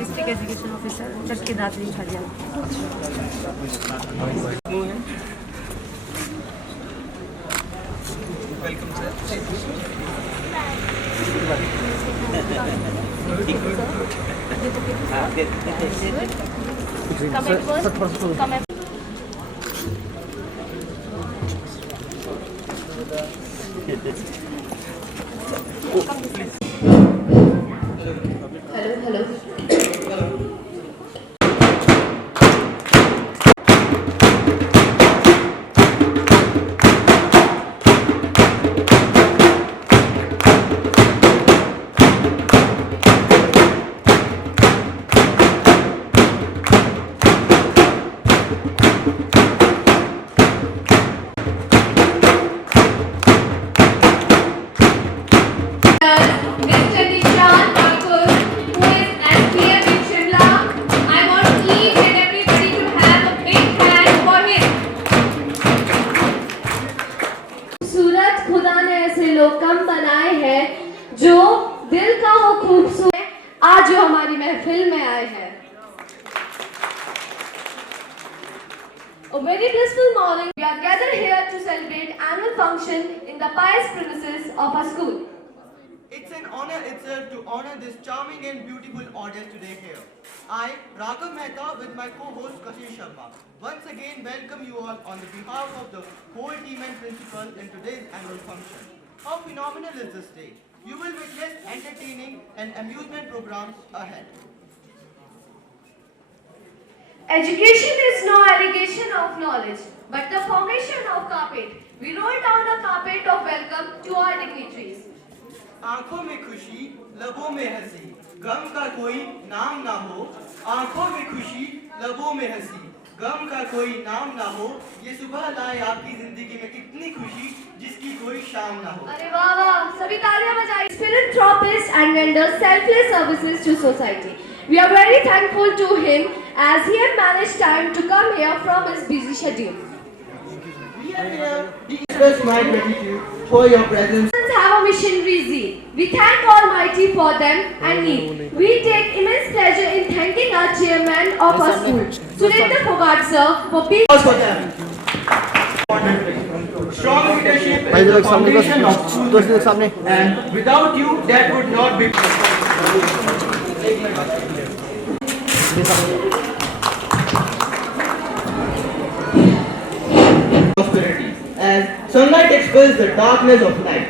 District education officer Chakki Dadri Khadiya. Welcome sir. Hello जो दिल का हो खूबसूरत, आज जो हमारी महफिल में आए हैं। A very blissful morning. We are gathered here to celebrate annual function in the pious premises of our school. It's an honor itself to honor this charming and beautiful audience today here. I, Raghav Mehta, with my co-host Kashish Sharma, once again welcome you all on the behalf of the whole team and principal in today's annual function. How phenomenal is this day? You will witness entertaining and amusement programs ahead. Education is no allegation of knowledge, but the formation of carpet. We roll down a carpet of welcome to our dignitaries. आंखों में खुशी, लबों में हंसी, गम का कोई नाम ना हो। आंखों में खुशी, लबों में हंसी, गम का कोई नाम ना हो। ये सुबह लाए आपकी जिंदगी में इतनी खुशी जिसकी कोई शाम ना हो। अरे वाह वाह, सभी तालियां बजाइए। Philanthropist and renders selfless services to society. We are very thankful to him as he had managed time to come here from his busy schedule. We are here to express my gratitude for your presence. Have a missionary zeal. We thank Almighty for them and need. We take immense pleasure in thanking our chairman of our school, Surendra Fogart sir, for being. Strong leadership is the foundation of school, and without you, that would not be prosperity. As sunlight expels the darkness of night.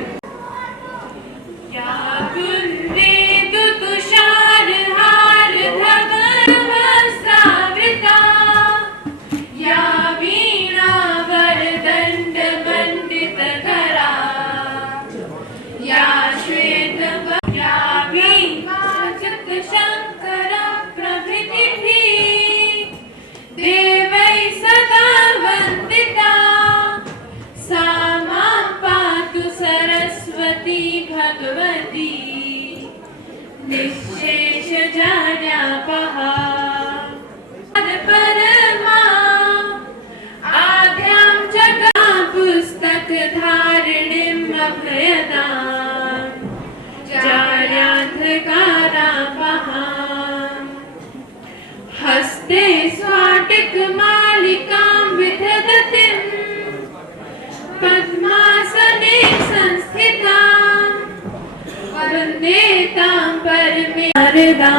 निशेष जान्या पहा परमा आद्यां जगा पुस्तक धारिणीं अभयदां जार्यान्धकारा पहा हस्ते स्वाटिक मालिकां विदधतीं पद्मासने संस्थितां वन्देतां परमेश्वरदां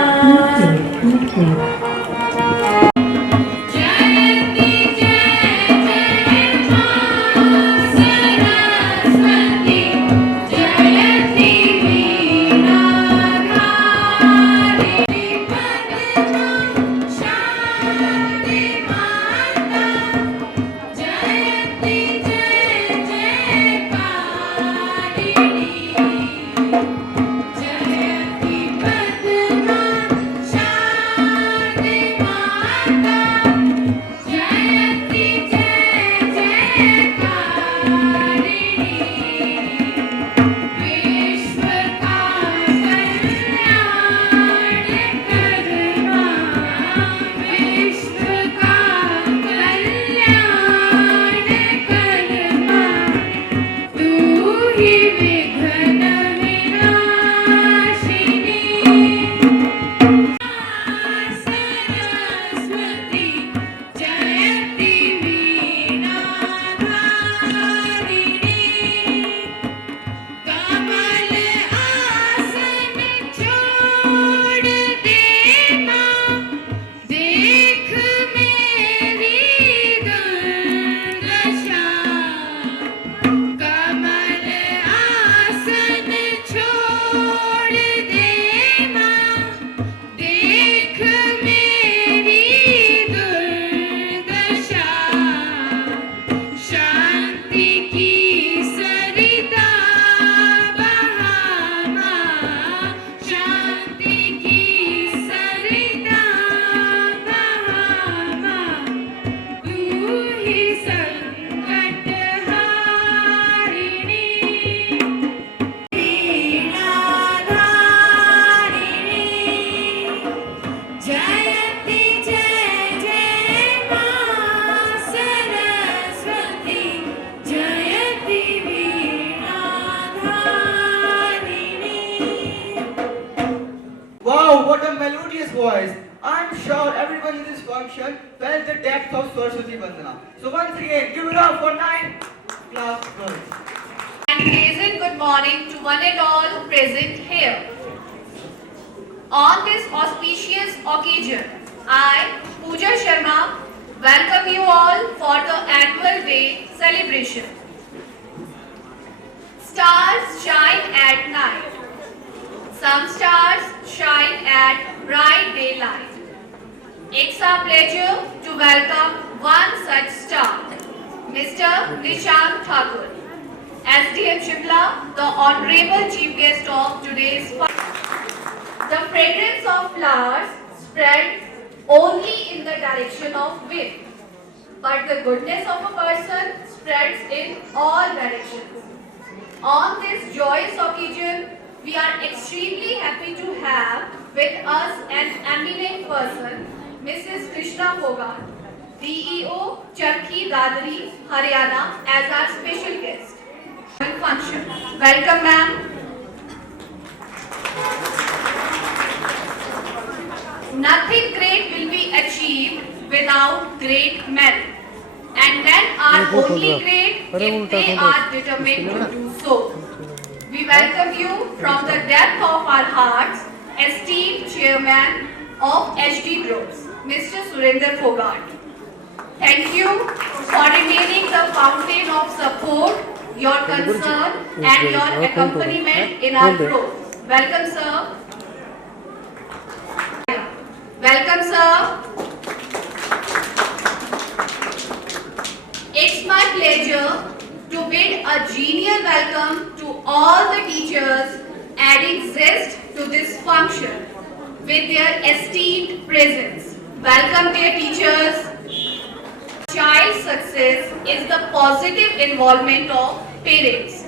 function felt the depth of Saraswati Vandana. So once again, give it up for 9 class girls. And pleasant good morning to one and all present here. On this auspicious occasion, I, Pooja Sharma, welcome you all for the annual day celebration. Stars shine at night. Some stars shine at bright daylight. It's our pleasure to welcome one such star, Mr. Nishant Thakur, SDM Shimla, the Honorable Chief Guest of today's function. The fragrance of flowers spread only in the direction of wind, but the goodness of a person spreads in all directions. On this joyous occasion, we are extremely happy to have with us an eminent person, Mrs. Krishna Fogart, DEO, Charkhi Dadri, Haryana, as our special guest. Function. Welcome, ma'am. Nothing great will be achieved without great men. And men are only great if they are determined to do so. We welcome you from the depth of our hearts, esteemed chairman of HD Groups, Mr. Surinder Fogart. Thank you for remaining the fountain of support, your concern and your accompaniment in our growth. Welcome, sir. Welcome, sir. It's my pleasure to bid a genial welcome to all the teachers adding zest to this function with their esteemed presence. Welcome, dear teachers. Child success is the positive involvement of parents,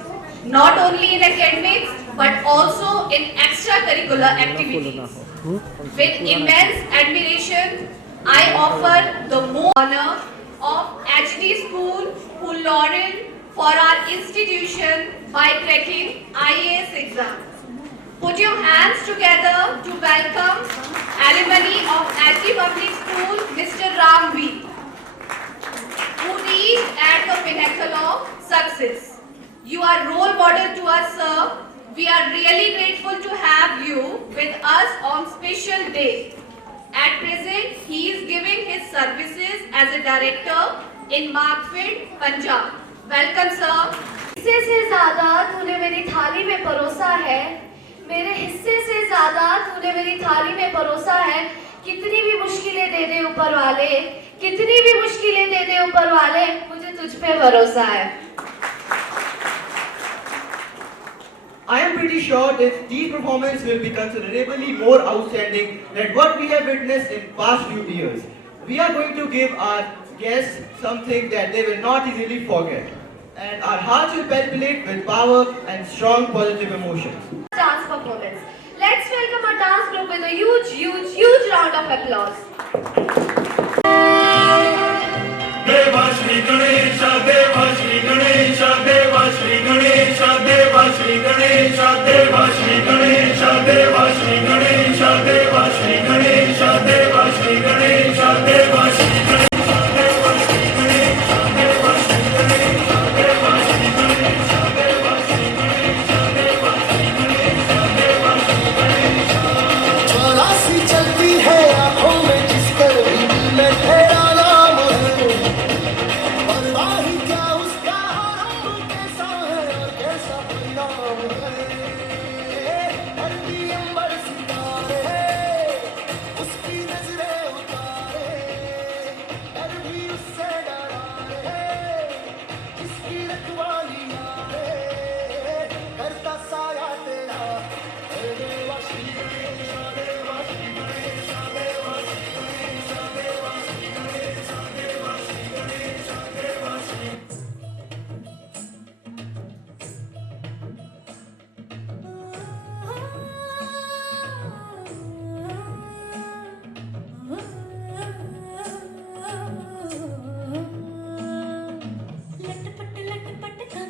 not only in academics but also in extracurricular activities. With immense admiration, I offer the more honor of HD School who lauded for our institution by cracking IAS exam. Put your hands together to welcome alumni of HD Public School, Mr. Ram V, who reached at the pinnacle of success. You are role model to us, sir. We are really grateful to have you with us on special day. At present, he is giving his services as a director in Markfield, Punjab. Welcome, sir. हिस्से से ज़्यादा तूने मेरी थाली में परोसा है, मेरे हिस्से से ज़्यादा तूने मेरी थाली में परोसा है। कितनी भी मुश्किलें दे दे ऊपर वाले, कितनी भी मुश्किलें दे दे ऊपर वाले, मुझे तुझ पे भरोसा है। I am pretty sure that these performances will be considerably more outstanding than what we have witnessed in past few years. We are going to give our guests something that they will not easily forget. And our hearts will palpitate with power and strong positive emotions. Dance performance. Let's welcome our dance group with a huge round of applause. Deva Shri Ganesha, Deva Shri Ganesha, Deva Shri Ganesha, Deva Shri Ganesha, Deva Shri Ganesha, Deva Shri Ganesha, Deva Shri Ganesha, Deva Shri Ganesha, Deva Shri Ganesha. लटपट लटपट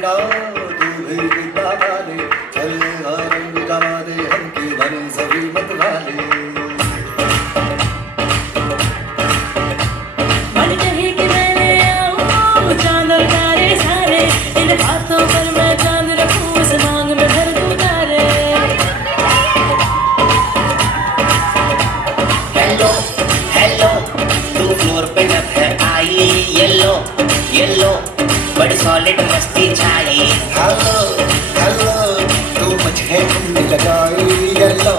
बेटा तू भी दिखा दे, चले रंग जमा दे, हमके बने सभी मत वाले। मन कहे कि मैंने आऊं चांद और तारे सारे, इन बातों पर मैं चांद रखूं, उस मांग में भर दूं तारे। हेलो हेलो तू फ्लोर पे जब है आई, येलो येलो बड़ी सॉलिड मस्ती छाई। हेलो हेलो तू मुझे घूमने लगाई, येलो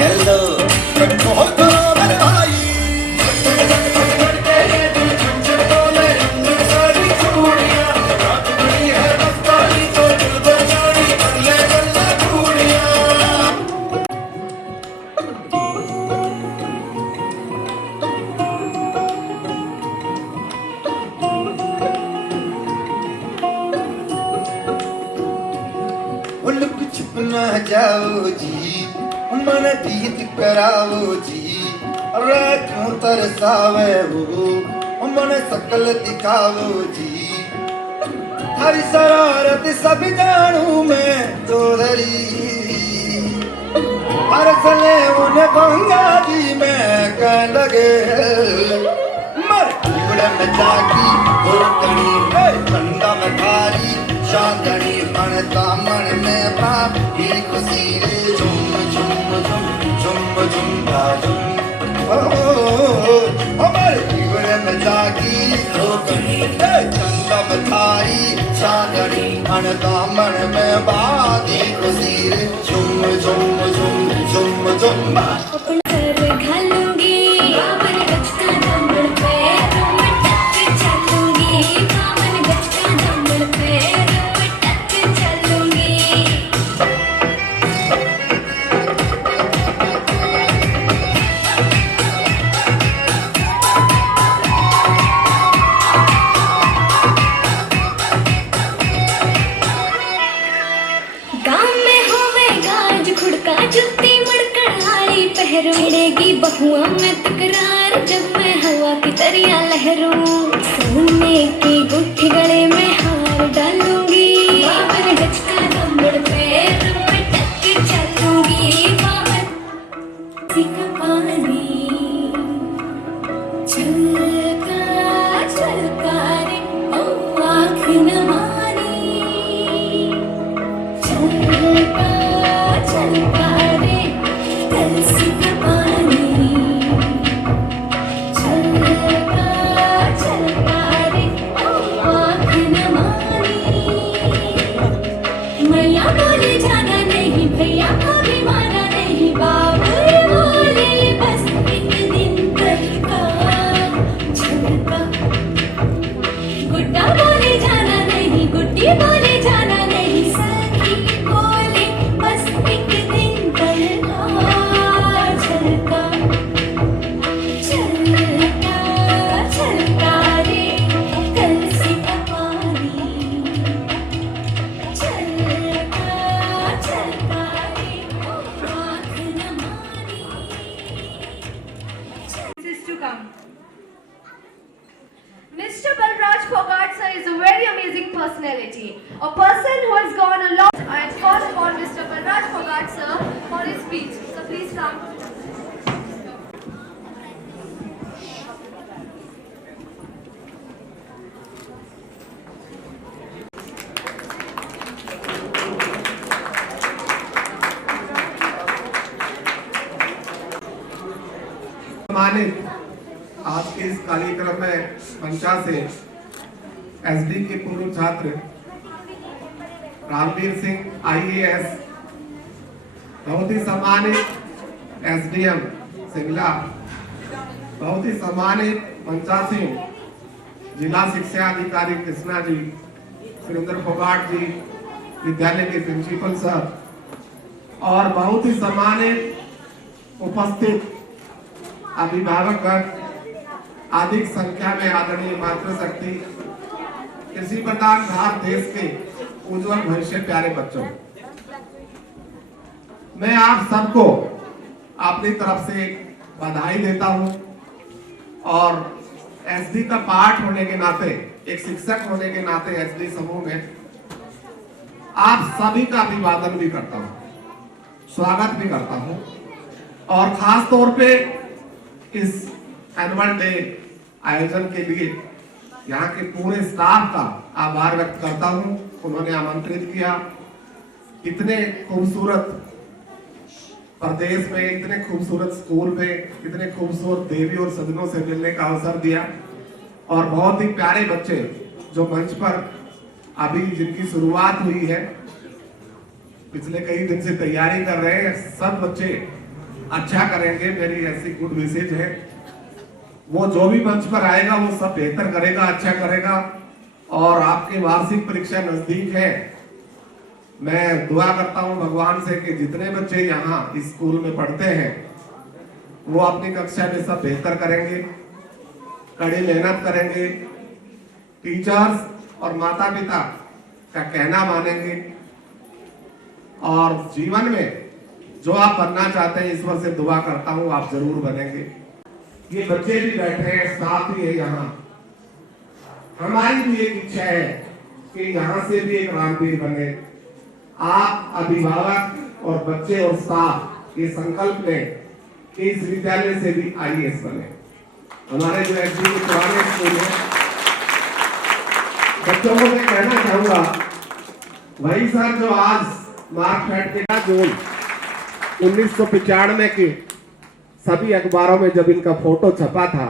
येलो बहुत बड़ा मेरे भाई। लुक छुप न जाओ जी, मन जीत कराओ जी, क्यों तरसावे हो मन सकल दिखाओ जी। हरी शरारत सब जानू मैं तो धरी, हर सले उन्हें गंगा जी में कह लगे। मर उड़े में जागी हो कणी ठंडा में थारी चांदनी मन दामन में बाप ही खुशी रे झुम झुम झुम झुम झुम झुम। हमारे जीवन में जागी हो कहीं चंदा में थारी चांदनी मन दामन में बाप ही खुशी रे झुम झुम झुम झुम झुम। घालूंगी बावन गज का दामन पे, मैं टक चलूंगी बावन गज का दामन पे, मैं टक चलूंगी। गाँव में होवेगा आज खुड़का जुत्ती मड़कड़ हाड़ी पहरोड़ेगी बहुआ में तकरार, जब मैं हवा की तरिया लहरूं, सोने की गुट्ठी गले में हार डालूंगी, बावन गज का दामन पे मैं टक चलूंगी। बावन का पानी छलका छलका रे ओ आँख न मारी, छलका छलका रे कलसी का पानी, छलका छलका रे ओ आँख न मारी। मैया बोले जाना नहीं, भैया को भी माना नहीं, बाबू बोले बस एक दिन करका छलका। गुड्डा बोले जाना नहीं, गुड्डी बोले जाना नहीं, सखी बोले बस एक दिन करका छलका। छलका छलका रे कलसी का पानी, छलका छलका रे ओ आँख न मारी। Is to come. Mr. Balraj Fogart sir is a very amazing personality, a person who has gone a lot. I call upon Mr. Balraj Fogart sir for his speech. So please come. सम्मानित आज के इस कार्यक्रम में मंचा से SD के पूर्व छात्र रामवीर सिंह आईएएस, बहुत ही सम्मानित एसडीएम सिंगला, बहुत ही सम्मानित मंचा से जिला शिक्षा अधिकारी कृष्णा जी, सुरेंद्र फोगाट जी, विद्यालय के प्रिंसिपल सर, और बहुत ही सम्मानित उपस्थित अभिभावकगण, अधिक संख्या में आदरणीय मातृशक्ति, कृषि प्रधान भारत देश के उज्जवल भविष्य प्यारे बच्चों, मैं आप सबको अपनी तरफ से बधाई देता हूं और एसडी का पार्ट होने के नाते, एक शिक्षक होने के नाते एसडी समूह में आप सभी का अभिवादन भी करता हूँ, स्वागत भी करता हूँ और खास तौर पे इस एनुअल डे आयोजन के लिए यहाँ के पूरे स्टाफ का आभार व्यक्त करता हूँ। उन्होंने आमंत्रित किया, इतने खूबसूरत प्रदेश में, इतने खूबसूरत स्कूल में, इतने खूबसूरत देवी और सजनों से मिलने का अवसर दिया और बहुत ही प्यारे बच्चे जो मंच पर अभी जिनकी शुरुआत हुई है, पिछले कई दिन से तैयारी कर रहे हैं, सब बच्चे अच्छा करेंगे, मेरी ऐसी गुड विशेष है। वो जो भी मंच पर आएगा वो सब बेहतर करेगा, अच्छा करेगा। और आपकी वार्षिक परीक्षा नजदीक है, मैं दुआ करता हूं भगवान से कि जितने बच्चे यहाँ इस स्कूल में पढ़ते हैं वो अपनी कक्षा में सब बेहतर करेंगे, कड़ी मेहनत करेंगे, टीचर्स और माता पिता का कहना मानेंगे और जीवन में जो आप बनना चाहते हैं, ईश्वर से दुआ करता हूं आप जरूर बनेंगे। ये बच्चे भी बैठे हैं, स्टाफ भी है यहाँ। हमारी भी एक इच्छा है कि यहाँ से भी एक रामवीर बने। आप अभिभावक और बच्चे और स्टाफ ये संकल्प लें कि इस विद्यालय से भी आईएएस बने। हमारे जो एसडी के पुराने स्कूल है, बच्चों को मैं कहना चाहूंगा, वही सर जो आज मार्कफेड के जून 1995 के सभी अखबारों में जब इनका फोटो छपा था,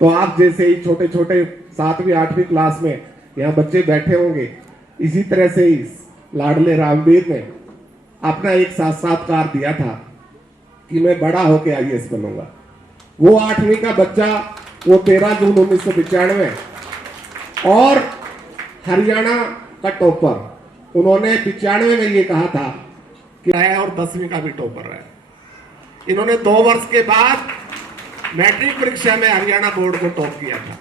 तो आप जैसे ही छोटे छोटे 7वीं 8वीं क्लास में यहाँ बच्चे बैठे होंगे, इसी तरह से ही लाडले रामवीर ने अपना एक साक्षात्कार दिया था कि मैं बड़ा होकर आईएएस बनूंगा। वो 8वीं का बच्चा, वो 13 जून 1995 और हरियाणा का टॉपर, उन्होंने 95 में ये कहा था कि है और 10वीं का भी टॉपर है। इन्होंने 2 वर्ष के बाद मैट्रिक परीक्षा में हरियाणा बोर्ड को टॉप किया था।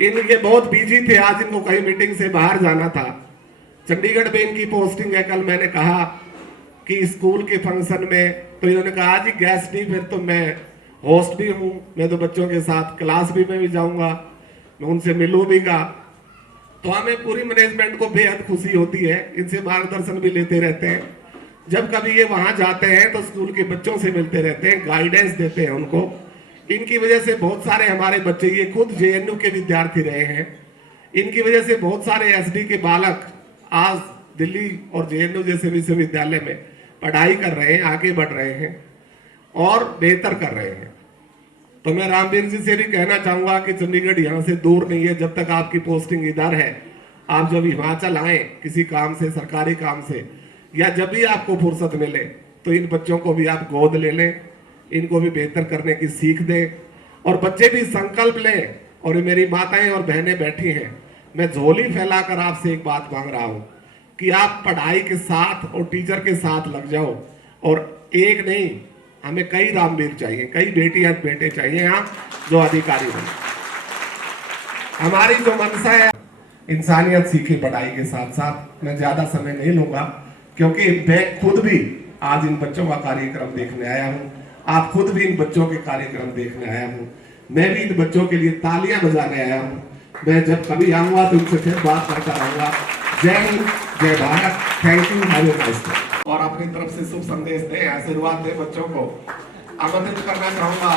इनके बहुत बिजी थे, आज इनको कई मीटिंग से बाहर जाना था। चंडीगढ़ में इनकी पोस्टिंग है। कल मैंने कहा कि स्कूल के फंक्शन में, तो इन्होंने कहा जी गेस्ट नहीं, फिर तो मैं होस्ट भी हूँ, मैं तो बच्चों के साथ क्लास भी मैं भी जाऊंगा, मैं उनसे मिलूंगा। तो हमें पूरी मैनेजमेंट को बेहद खुशी होती है, इनसे मार्गदर्शन भी लेते रहते हैं। जब कभी ये वहां जाते हैं तो स्कूल के बच्चों से मिलते रहते हैं, गाइडेंस देते हैं उनको। इनकी वजह से बहुत सारे हमारे बच्चे, ये खुद जेएनयू के विद्यार्थी रहे हैं, इनकी वजह से बहुत सारे एसडी के बालक आज दिल्ली और जेएनयू जैसे विश्वविद्यालय में पढ़ाई कर रहे हैं, आगे बढ़ रहे हैं और बेहतर कर रहे हैं। तो मैं रामवीर जी से भी कहना चाहूंगा कि चंडीगढ़ यहाँ से दूर नहीं है। जब तक आपकी पोस्टिंग इधर है, आप जब हिमाचल आए किसी काम से, सरकारी काम से, या जब भी आपको फुर्सत मिले, तो इन बच्चों को भी आप गोद ले लें, इनको भी बेहतर करने की सीख दें और बच्चे भी संकल्प लें। और मेरी माताएं और बहनें बैठी हैं, मैं झोली फैलाकर आपसे एक बात मांग रहा हूं कि आप पढ़ाई के साथ और टीचर के साथ लग जाओ। और एक नहीं, हमें कई रामवीर चाहिए, कई बेटियां बेटे चाहिए यहाँ जो अधिकारी बने। हमारी जो मनसा है, इंसानियत सीखे पढ़ाई के साथ साथ। मैं ज्यादा समय नहीं लूंगा क्योंकि मैं खुद भी आज इन बच्चों का कार्यक्रम देखने आया हूँ, आप खुद भी इन बच्चों के कार्यक्रम देखने आया हूँ, मैं भी इन बच्चों के लिए तालियां बजाने आया हूँ। मैं जब कभी आऊंगा तो इनसे फिर बात करता रहूंगा। जय हिंद, जय Bharat, thank you, have a nice day. और अपनी तरफ से शुभ संदेश दें, आशीर्वाद दें बच्चों को। आमंत्रित करना चाहूंगा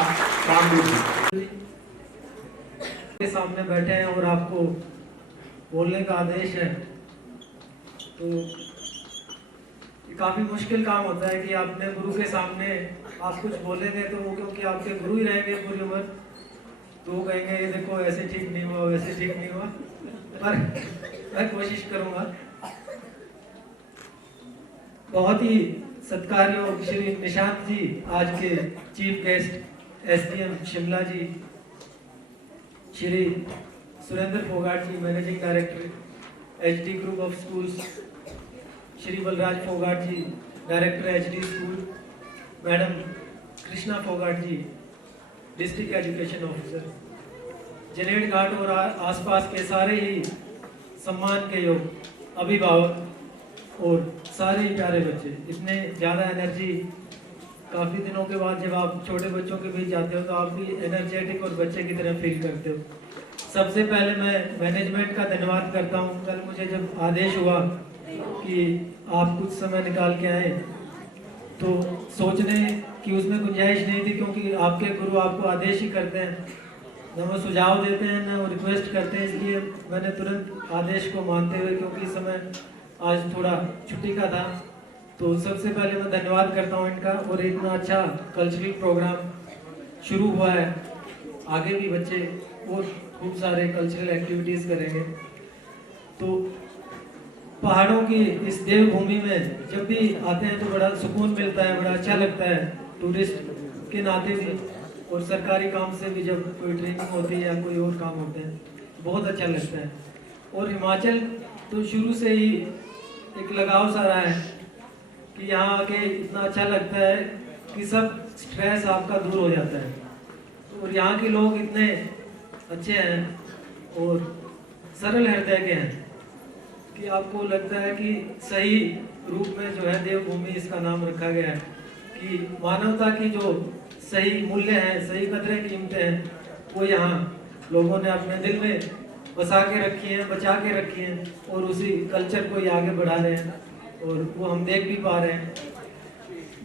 रामवीर जी के सामने बैठे हैं और आपको बोलने का आदेश है, तो काफी मुश्किल काम होता है कि आपने गुरु के सामने आप कुछ बोलेंगे तो वो, क्योंकि आपके गुरु ही रहेंगे पूरी उम्र, तो वो कहेंगे ये देखो ऐसे ठीक नहीं हुआ, वैसे ठीक नहीं हुआ, पर मैं कोशिश करूंगा। बहुत ही सत्कारयोग श्री निशांत जी, आज के chief guest SDM Shimla ji, Shri Surender Phogat ji, managing director HD group of schools, Shri Balraj Phogat ji, director HD school, madam Krishna Phogat ji, district education officer, Janed Ghat और आसपास के सारे ही सम्मान के योग अभिभावक और सारे ही प्यारे बच्चे। इतने ज़्यादा एनर्जी, काफ़ी दिनों के बाद जब आप छोटे बच्चों के बीच जाते हो तो आप भी एनर्जेटिक और बच्चे की तरह फील करते हो। सबसे पहले मैं मैनेजमेंट का धन्यवाद करता हूँ। कल मुझे जब आदेश हुआ कि आप कुछ समय निकाल के आए, तो सोचने की उसमें गुंजाइश नहीं थी, क्योंकि आपके गुरु आपको आदेश ही करते हैं, न वो सुझाव देते हैं न वो रिक्वेस्ट करते हैं। इसलिए मैंने तुरंत आदेश को मानते हुए, क्योंकि इस समय आज थोड़ा छुट्टी का था, तो सबसे पहले मैं धन्यवाद करता हूँ इनका। और इतना अच्छा कल्चरल प्रोग्राम शुरू हुआ है, आगे भी बच्चे और खूब सारे कल्चरल एक्टिविटीज़ करेंगे। तो पहाड़ों की इस देवभूमि में जब भी आते हैं तो बड़ा सुकून मिलता है, बड़ा अच्छा लगता है, टूरिस्ट के नाते भी और सरकारी काम से भी। जब कोई ट्रेनिंग होती है या कोई और काम होते हैं बहुत अच्छा लगता है। और हिमाचल तो शुरू से ही एक लगाव सा रहा है कि यहाँ आके इतना अच्छा लगता है कि सब स्ट्रेस आपका दूर हो जाता है। और यहाँ के लोग इतने अच्छे हैं और सरल हृदय के हैं कि आपको लगता है कि सही रूप में जो है देवभूमि इसका नाम रखा गया है, कि मानवता की जो सही मूल्य हैं, सही कदरें कीमतें हैं, वो यहाँ लोगों ने अपने दिल में बसा के रखी हैं, बचा के रखी हैं, और उसी कल्चर को ही आगे बढ़ा रहे हैं, और वो हम देख भी पा रहे हैं।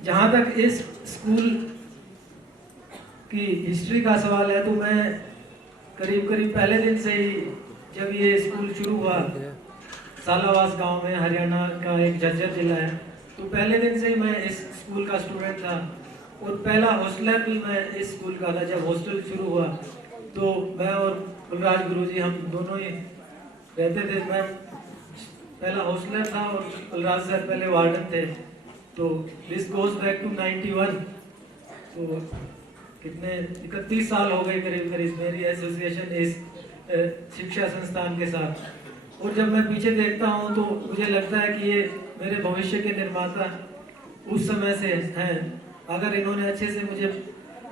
जहाँ तक इस स्कूल की हिस्ट्री का सवाल है, तो मैं करीब पहले दिन से ही, जब ये स्कूल शुरू हुआ, सालावास गांव में, हरियाणा का एक झज्जर जिला है, तो पहले दिन से ही मैं इस स्कूल का स्टूडेंट था। और पहला हॉस्टलर भी मैं इस स्कूल का था। जब हॉस्टल शुरू हुआ तो मैं और बलराज गुरुजी हम दोनों ही रहते थे। मैं पहला हॉस्टलर था और बलराज सर पहले वार्डन थे। तो दिस गोज बैक टू 91। तो कितने 31 साल हो गए करीब मेरी एसोसिएशन इस शिक्षा संस्थान के साथ। और जब मैं पीछे देखता हूँ तो मुझे लगता है कि ये मेरे भविष्य के निर्माता उस समय से हैं। अगर इन्होंने अच्छे से मुझे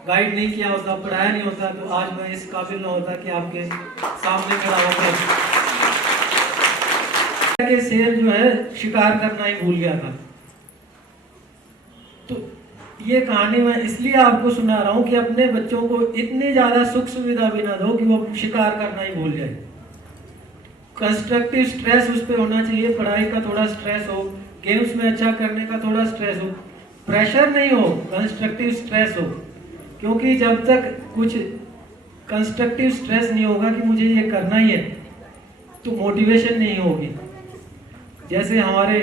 गाइड नहीं किया होता, पढ़ाया नहीं होता, तो आज मैं इस काबिल ना होता कि आपके सामने खड़ा होकर के शेर जो है शिकार करना ही भूल गया था। तो ये कहानी मैं इसलिए आपको सुना रहा हूँ कि अपने बच्चों को इतनी ज्यादा सुख सुविधा भी ना दो कि वो शिकार करना ही भूल जाए। कंस्ट्रक्टिव स्ट्रेस उस पर होना चाहिए, पढ़ाई का थोड़ा स्ट्रेस हो, गेम्स में अच्छा करने का थोड़ा स्ट्रेस हो, प्रेशर नहीं हो, कंस्ट्रक्टिव स्ट्रेस हो। क्योंकि जब तक कुछ कंस्ट्रक्टिव स्ट्रेस नहीं होगा कि मुझे ये करना ही है, तो मोटिवेशन नहीं होगी। जैसे हमारे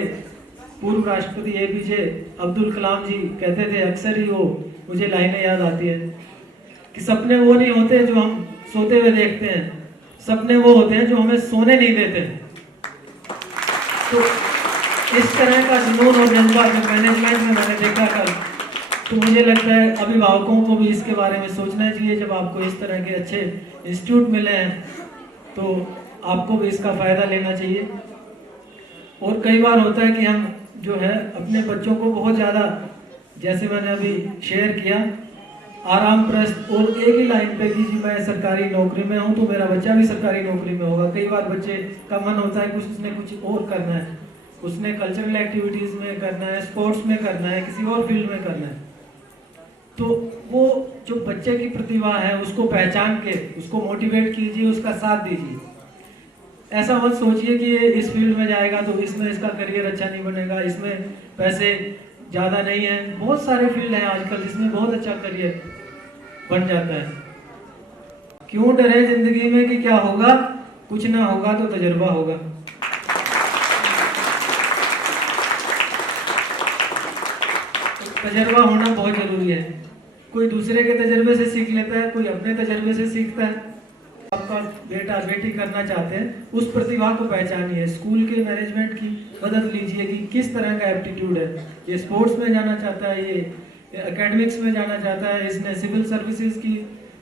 पूर्व राष्ट्रपति एपीजे अब्दुल कलाम जी कहते थे, अक्सर ही वो मुझे लाइनें याद आती है कि सपने वो नहीं होते जो हम सोते हुए देखते हैं, सपने वो होते हैं जो हमें सोने नहीं देते। तो इस तरह का जुनून और जज्बा जो मैनेजमेंट में मैंने देखा कल, तो मुझे लगता है अभिभावकों को भी इसके बारे में सोचना चाहिए। जब आपको इस तरह के अच्छे इंस्टीट्यूट मिले हैं तो आपको भी इसका फ़ायदा लेना चाहिए। और कई बार होता है कि हम जो है अपने बच्चों को बहुत ज़्यादा, जैसे मैंने अभी शेयर किया, आराम प्रस्त और एक ही लाइन पे कि जी मैं सरकारी नौकरी में हूँ तो मेरा बच्चा भी सरकारी नौकरी में होगा। कई बार बच्चे का मन होता है कि उसने कुछ और करना है, उसने कल्चरल एक्टिविटीज़ में करना है, स्पोर्ट्स में करना है, किसी और फील्ड में करना है। तो वो जो बच्चे की प्रतिभा है उसको पहचान के उसको मोटिवेट कीजिए, उसका साथ दीजिए। ऐसा मत सोचिए कि ये इस फील्ड में जाएगा तो इसमें इसका करियर अच्छा नहीं बनेगा, इसमें पैसे ज़्यादा नहीं है। बहुत सारे फील्ड हैं आजकल जिसमें बहुत अच्छा करियर बन जाता है। क्यों डरे जिंदगी में कि क्या होगा, कुछ ना होगा तो तजुर्बा होगा। तजुर्बा होना बहुत जरूरी है। कोई दूसरे के तजुर्बे से सीख लेता है, कोई अपने तजुर्बे से सीखता है। आपका बेटा बेटी करना चाहते हैं, उस प्रतिभा को पहचानिए, स्कूल के मैनेजमेंट की मदद लीजिए कि किस तरह का एप्टीट्यूड है। ये स्पोर्ट्स में जाना चाहता है, ये एकेडमिक्स में जाना चाहता है, इसने सिविल सर्विसेज की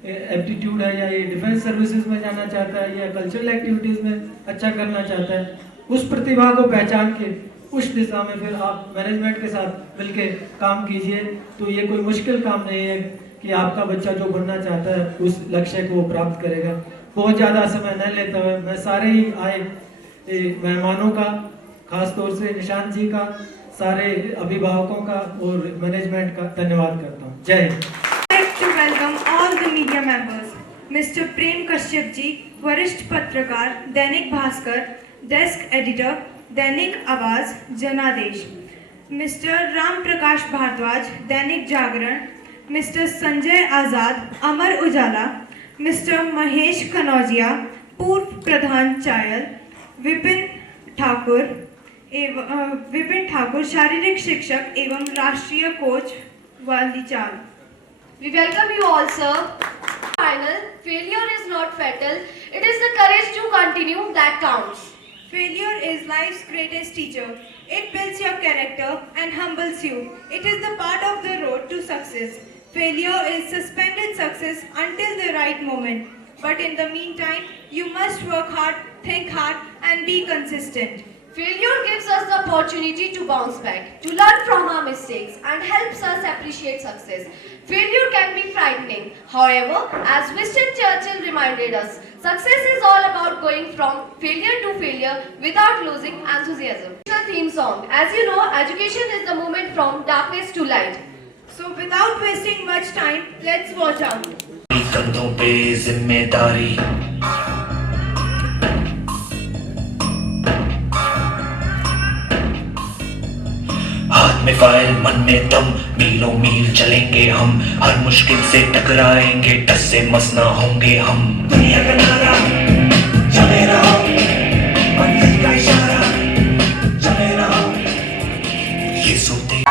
एप्टीट्यूड है, या ये डिफेंस सर्विसेज में जाना चाहता है, या कल्चरल एक्टिविटीज़ में अच्छा करना चाहता है। उस प्रतिभा को पहचान के उस दिशा में फिर आप मैनेजमेंट के साथ मिलके काम कीजिए। तो ये कोई मुश्किल काम नहीं है कि आपका बच्चा जो बनना चाहता है उस लक्ष्य को प्राप्त करेगा। बहुत ज़्यादा समय न लेते हुए मैं सारे ही आए मेहमानों का, खास तौर से निशांत जी का, सारे अभिभावकों का और मैनेजमेंट का धन्यवाद करता हूँ। जय हिंद। To welcome all the media members. Mister Prem Kashyap ji, वरिष्ठ पत्रकार, दैनिक भास्कर, डेस्क एडिटर, दैनिक आवाज, जनादेश। मिस्टर राम प्रकाश भारद्वाज, दैनिक जागरण, मिस्टर संजय आज़ाद, अमर उजाला, मिस्टर महेश कनौजिया, पूर्व प्रधान चायल, विपिन ठाकुर शारीरिक शिक्षक एवं राष्ट्रीय कोच वाली चाल। We welcome you all, sir. Final, failure is not fatal. It is the courage to continue that counts. Failure is life's greatest teacher. It builds your character and humbles you. It is the part of the road to success. Failure is suspended success until the right moment. But in the meantime, you must work hard, think hard, and be consistent. Failure gives us the opportunity to bounce back, to learn from our mistakes, and helps us appreciate success. Failure can be frightening. However, as Winston Churchill reminded us, success is all about going from failure to failure without losing enthusiasm. Theme song. As you know, education is the movement from darkness to light. So without wasting much time, let's watch out. कंधों पे जिम्मेदारी, हाथ में file मन में दम, मीलों मील चलेंगे हम, हर मुश्किल से टकराएंगे, टस से मस ना होंगे हम। दुनिया का नारा चले रहो, मंजिल का इशारा चले रहो, ये सुनते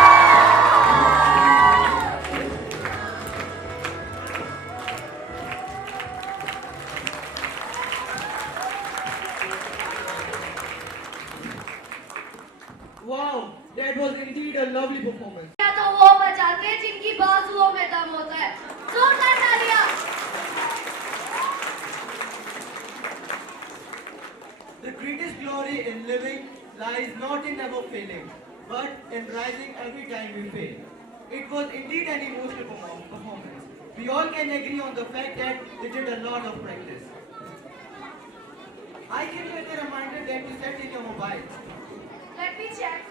Wow, that was indeed a lovely performance. या तो वो बजाते हैं जिनकी बाजुओं में दम होता है। जोरदार तालियां। The greatest glory in living lies not in never failing, but in rising every time we fail. It was indeed an emotional performance. We all can agree on the fact that they did a lot of practice. I can get a reminder that you set in your mobile. Let me check.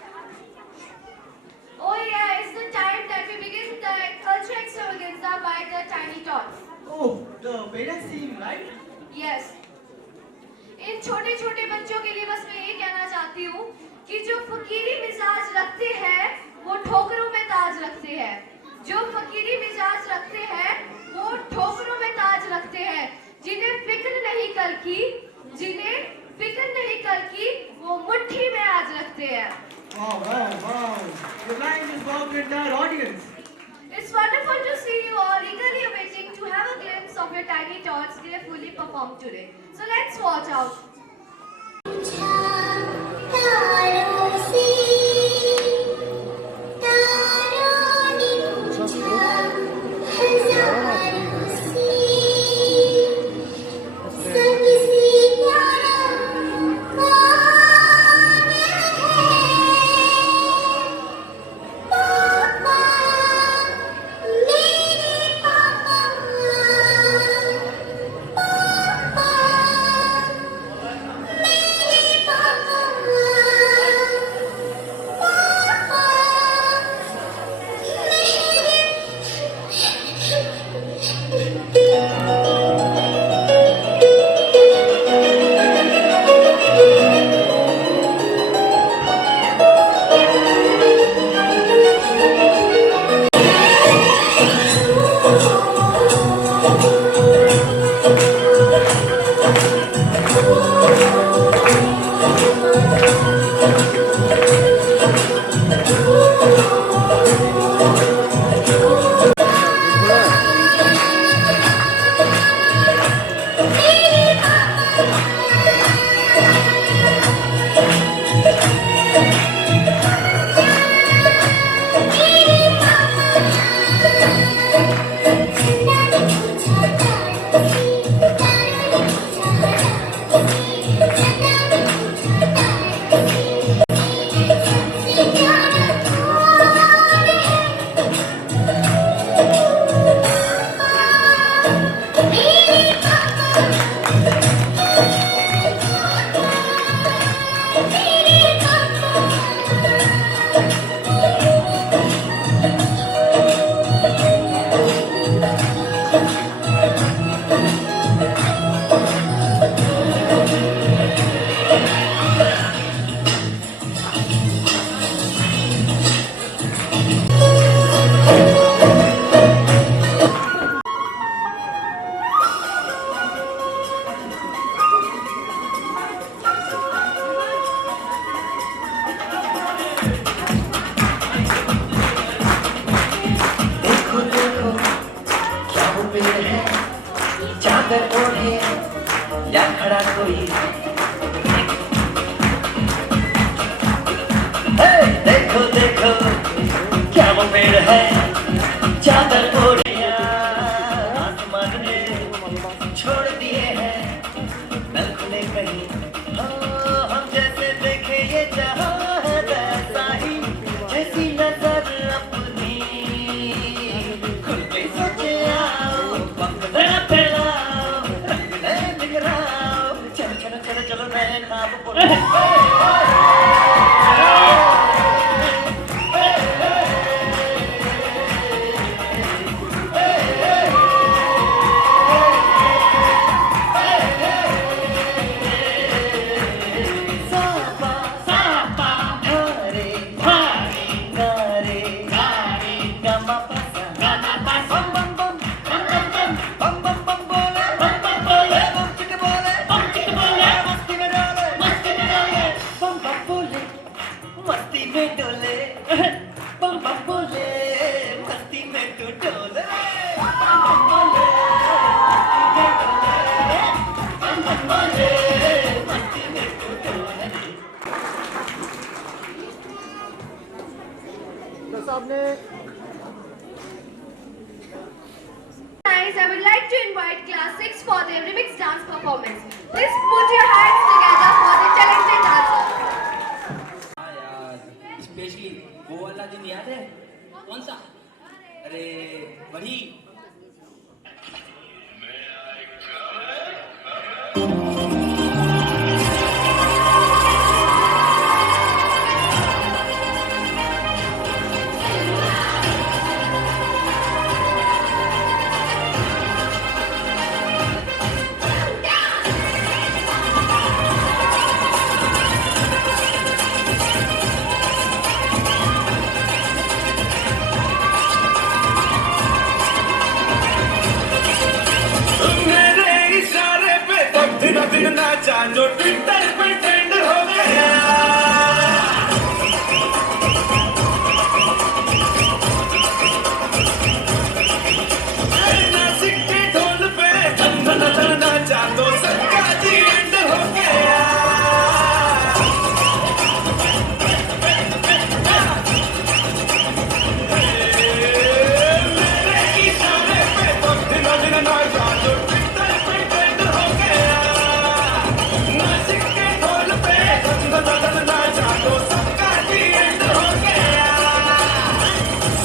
Oh yeah, it's the time that we begin the culture extravaganza by the Tiny Tots. Oh, the parents scene, right? Yes. इन छोटे छोटे बच्चों के लिए बस मैं ये कहना चाहती हूँ कि जो फकीरी मिजाज रखते हैं वो ठोकरों में ताज रखते हैं। जो फकीरी मिजाज रखते हैं वो ठोकरों में ताज रखते हैं। जिन्हें फिक्र नहीं कल की वो मुट्ठी में आज रखते हैं। Wow, wow, wow. The line is wow to the entire audience. It's wonderful to see you all eagerly awaiting to have a glimpse of your tiny tots gracefully performed today. So let's watch out. पेड़ है चादर ओढ़े आसमान ने छोड़ दिए हैं नल खुले कहीं हम जैसे देखे ये जहां है वैसा ही जैसी नजर अपनी खुल के सोचे आओ वक्त नया फैलाओ रंग नए बिखराओ चलो चलो चलो चलो नए ख्वाब बोलो मस्ती में डोले बम बम बोले मस्ती में तू डोले बम बम बोले बम बम बोले मस्ती में तू डोले Guys, I would like to invite class 6 for their remix dance performance. Please put your hands together for the talented dancers. Specially वो वाला दिन याद है कौन सा अरे वही जो ट्विटर पे ट्रेंड हो गया नासिक के ढोल पे धन धन धन नाचा तो सबका जी एंड हो गया मेरे इशारे पे तो दिन दिन नाचा जो ट्विटर पे ट्रेंड हो गया नासिक के ढोल पे धन धन नाचा तो सबका जी एंड हो गया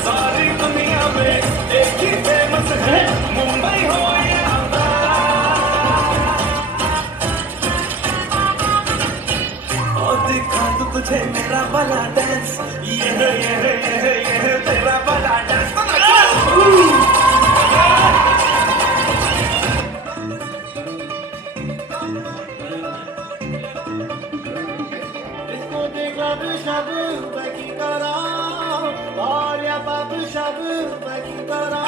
सारी दुनिया में एक ही फेमस है मुंबई हो या और दिखा तू तुझे मेरा वाला डांस ये तेरा वाला डांस इसको देखा भी शब की करा और या बाब शब की करा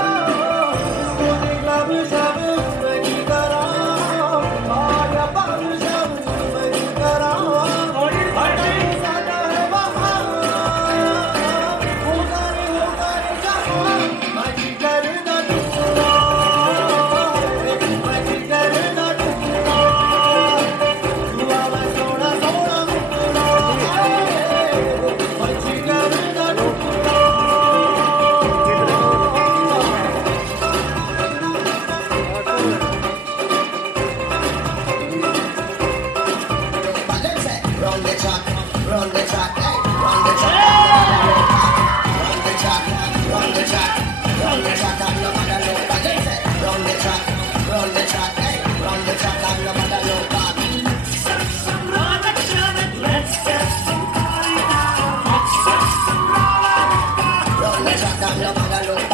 इसको देखा भी शब की करा और या बाब शब की करा सादा है वहाँ होगा रे जहाँ बाकी करना टुकड़ा बाकी करना टुकड़ा दुआ में सोना सोना टुकड़ा बाकी करना टुकड़ा Run the track, run the track, hey, run the track, run the track, run the track, run the track, and no matter no bad. Run the track, run the track, hey, run the track, and no matter no bad. Run the track, and no matter no bad.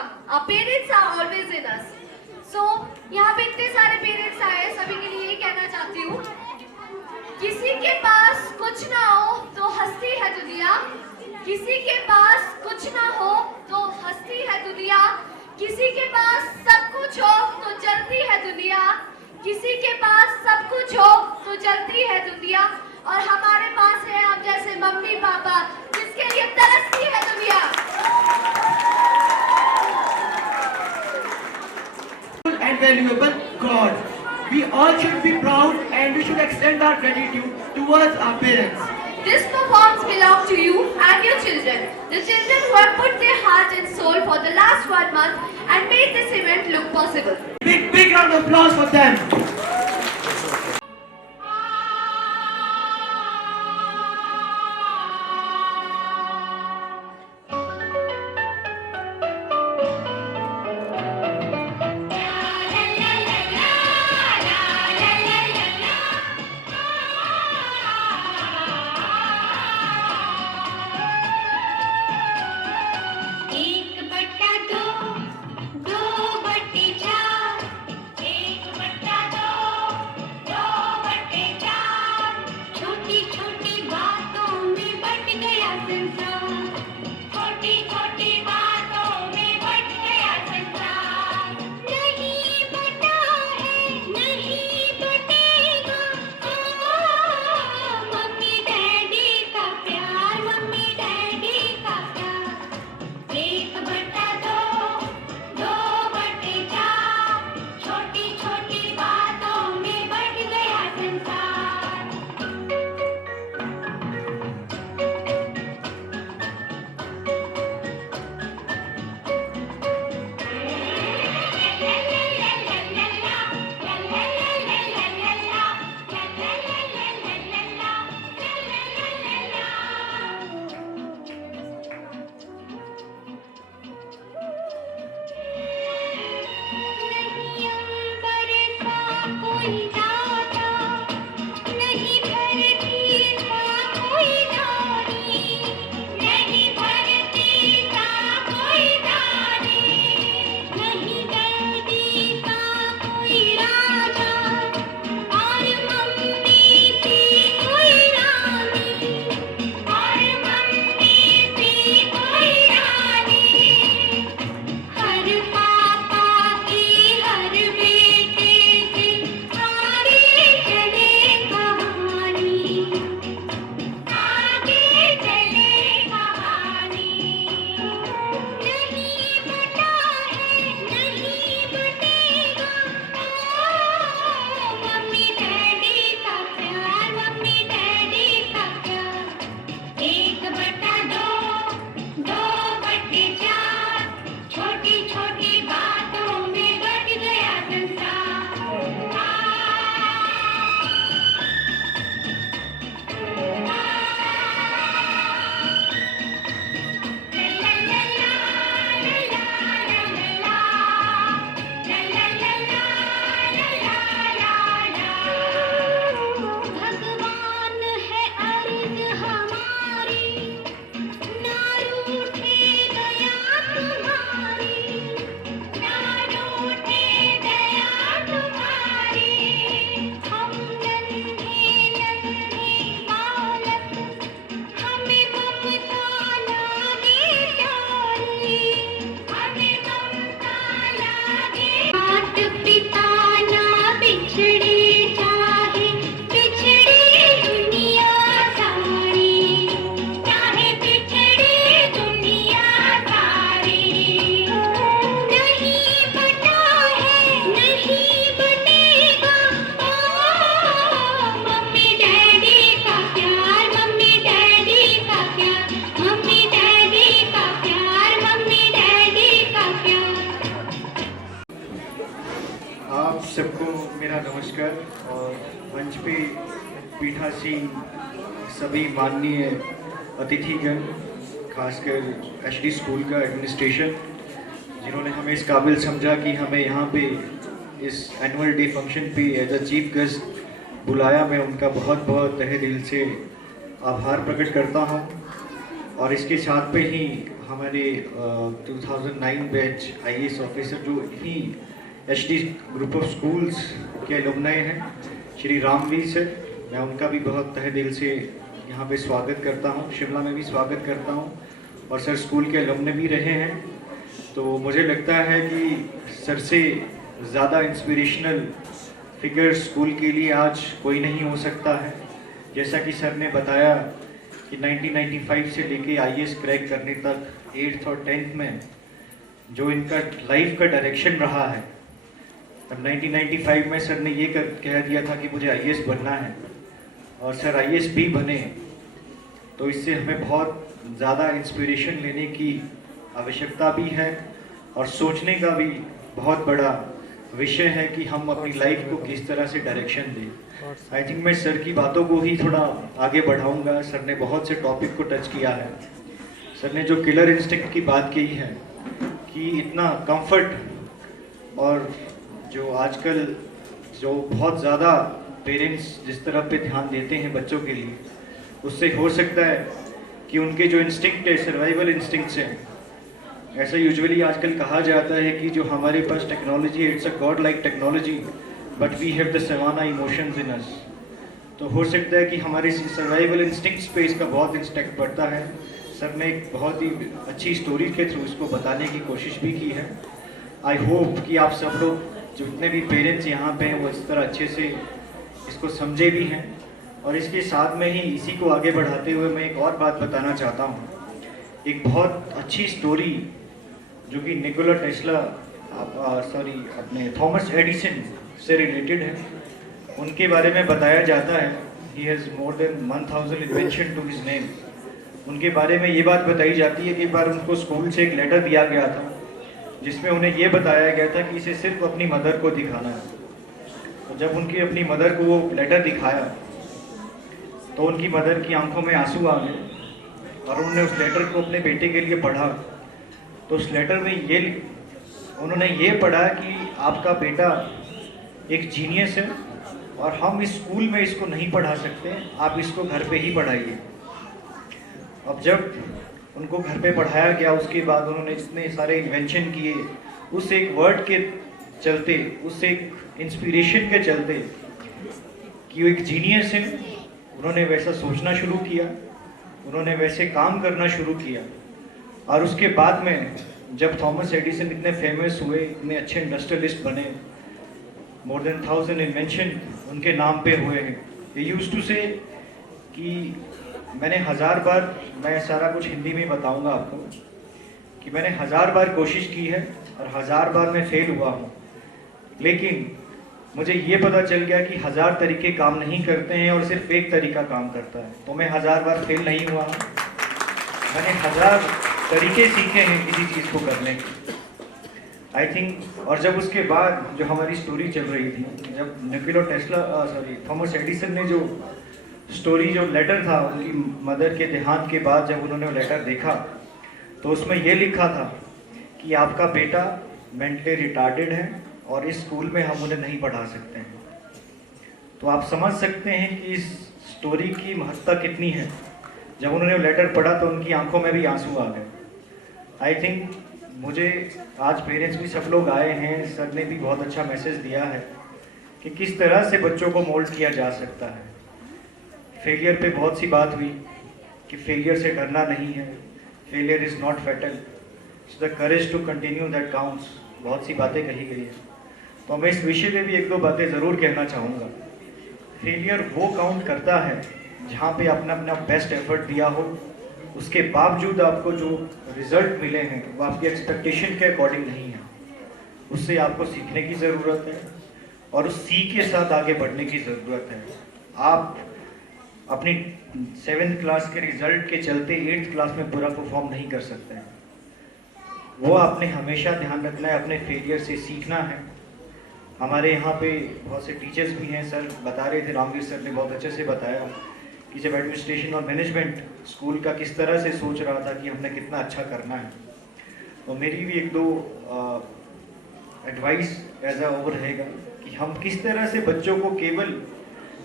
welcome. Our parents are always in us. So, यहाँ पे इतने सारे parents आए, सभी के लिए यही कहना चाहती हूँ, किसी के पास कुछ ना हो तो हंसती है दुनिया, किसी के पास कुछ ना हो तो हंसती है दुनिया, किसी के पास सब कुछ हो तो जलती है दुनिया, किसी के पास सब कुछ हो तो जलती है दुनिया, और हमारे पास है आप जैसे मम्मी पापा जिसके लिए तरसती है दुनिया। And valuable God. We all should be proud and we should extend our gratitude towards our parents. This performance belongs to you and your children, the children who have put their heart and soul for the last 1 month and made this event look possible. Big round of applause for them. सबको मेरा नमस्कार और मंच पे पीठासीन सभी माननीय अतिथिगण, खासकर एचडी स्कूल का एडमिनिस्ट्रेशन जिन्होंने हमें इस काबिल समझा कि हमें यहाँ पे इस एनुअल डे फंक्शन पे एज अ चीफ गेस्ट बुलाया, मैं उनका बहुत तहे दिल से आभार प्रकट करता हूँ। और इसके साथ पे ही हमारे 2009 बैच IAS ऑफिसर जो इन्हीं HD ग्रुप ऑफ स्कूल्स के एलुमनाई हैं, श्री रामवीर सर, मैं उनका भी बहुत तहे दिल से यहाँ पे स्वागत करता हूँ, शिमला में भी स्वागत करता हूँ, और सर स्कूल के एलुमने भी रहे हैं। तो मुझे लगता है कि सर से ज़्यादा इंस्पिरेशनल फिगर स्कूल के लिए आज कोई नहीं हो सकता है। जैसा कि सर ने बताया कि 1995 से लेके IAS क्रैक करने तक 8th और 10th में जो इनका लाइफ का डायरेक्शन रहा है, तब 1995 में सर ने ये कह दिया था कि मुझे IAS बनना है, और सर IAS भी बने। तो इससे हमें बहुत ज़्यादा इंस्पिरेशन लेने की आवश्यकता भी है, और सोचने का भी बहुत बड़ा विषय है कि हम अपनी लाइफ को किस तरह से डायरेक्शन दें। आई थिंक मैं सर की बातों को ही थोड़ा आगे बढ़ाऊंगा। सर ने बहुत से टॉपिक को टच किया है। सर ने जो किलर इंस्टिंक्ट की बात की है कि इतना कंफर्ट, और जो आजकल जो बहुत ज़्यादा पेरेंट्स जिस तरफ पे ध्यान देते हैं बच्चों के लिए, उससे हो सकता है कि उनके जो इंस्टिंक्ट है, सर्वाइवल इंस्टिंक्ट्स हैं, ऐसा यूजुअली आजकल कहा जाता है कि जो हमारे पास टेक्नोलॉजी है, it's a god like technology, but we have the savanna emotions in us. तो हो सकता है कि हमारे सर्वाइवल इंस्टिंक्ट्स पे इसका बहुत इंस्टेक्ट पड़ता है। सर ने एक बहुत ही अच्छी स्टोरी के थ्रू इसको बताने की कोशिश भी की है। आई होप कि आप सब लोग जितने भी पेरेंट्स यहाँ पे हैं वो इस तरह अच्छे से इसको समझे भी हैं। और इसके साथ में ही इसी को आगे बढ़ाते हुए मैं एक और बात बताना चाहता हूँ। एक बहुत अच्छी स्टोरी जो कि निकोला टेस्ला अपने थॉमस एडिसन से रिलेटेड है, उनके बारे में बताया जाता है। He has more than 1000 invention to his name. उनके बारे में ये बात बताई जाती है कि एक बार उनको स्कूल से एक लेटर दिया गया था जिसमें उन्हें ये बताया गया था कि इसे सिर्फ अपनी मदर को दिखाना है। तो जब उनकी अपनी मदर को वो लेटर दिखाया तो उनकी मदर की आंखों में आंसू आ गए, और उन्होंने उस लेटर को अपने बेटे के लिए पढ़ा। तो उस लेटर में उन्होंने ये पढ़ा कि आपका बेटा एक जीनियस है और हम इस स्कूल में इसको नहीं पढ़ा सकते, आप इसको घर पे ही पढ़ाइए। अब जब उनको घर पे पढ़ाया गया, उसके बाद उन्होंने जितने सारे इन्वेंशन किए, उस एक वर्ड के चलते, उस एक इंस्पिरेशन के चलते कि वो एक जीनियस है, उन्होंने वैसा सोचना शुरू किया, उन्होंने वैसे काम करना शुरू किया। और उसके बाद में जब थॉमस एडिसन इतने फेमस हुए, इतने अच्छे इंडस्ट्रियलिस्ट बने, मोर देन 1000 इन्वेंशन उनके नाम पे हुए हैं। ये यूज्ड टू से कि मैंने 1000 बार, मैं सारा कुछ हिंदी में बताऊंगा आपको, कि मैंने 1000 बार कोशिश की है और 1000 बार मैं फेल हुआ हूँ, लेकिन मुझे ये पता चल गया कि 1000 तरीके काम नहीं करते हैं और सिर्फ एक तरीका काम करता है। तो मैं 1000 बार फेल नहीं हुआ हूँ, मैंने 1000 तरीके सीखे हैं किसी चीज़ को करने के। आई थिंक, और जब उसके बाद जो हमारी स्टोरी चल रही थी, जब निकोला टेस्ला थॉमस एडिसन ने जो स्टोरी, जो लेटर था उनकी मदर के देहांत के बाद, जब उन्होंने वो लेटर देखा तो उसमें ये लिखा था कि आपका बेटा मेंटली रिटार्डेड है और इस स्कूल में हम उन्हें नहीं पढ़ा सकते हैं। तो आप समझ सकते हैं कि इस स्टोरी की महत्ता कितनी है। जब उन्होंने वो लेटर पढ़ा तो उनकी आंखों में भी आंसू आ गए। आई थिंक मुझे आज पेरेंट्स भी सब लोग आए हैं, सर ने भी बहुत अच्छा मैसेज दिया है कि किस तरह से बच्चों को मोल्ड किया जा सकता है। फेलियर पे बहुत सी बात हुई कि फेलियर से डरना नहीं है, failure is not fatal, it's the courage to continue that counts. बहुत सी बातें कही गई है, तो मैं इस विषय में भी एक दो बातें ज़रूर कहना चाहूँगा। फेलियर वो काउंट करता है जहाँ पे आपने अपना बेस्ट एफर्ट दिया हो, उसके बावजूद आपको जो रिजल्ट मिले हैं वो आपकी एक्सपेक्टेशन के अकॉर्डिंग नहीं है। उससे आपको सीखने की ज़रूरत है और उस सीख के साथ आगे बढ़ने की ज़रूरत है। आप अपनी 7th क्लास के रिजल्ट के चलते 8th क्लास में पूरा परफॉर्म नहीं कर सकते हैं। वो आपने हमेशा ध्यान रखना है, अपने फेलियर से सीखना है। हमारे यहाँ पे बहुत से टीचर्स भी हैं, सर बता रहे थे, रामवीर सर ने बहुत अच्छे से बताया कि जब एडमिनिस्ट्रेशन और मैनेजमेंट स्कूल का किस तरह से सोच रहा था कि हमने कितना अच्छा करना है, तो मेरी भी एक दो एडवाइस एज अ ओवर रहेगा कि हम किस तरह से बच्चों को केवल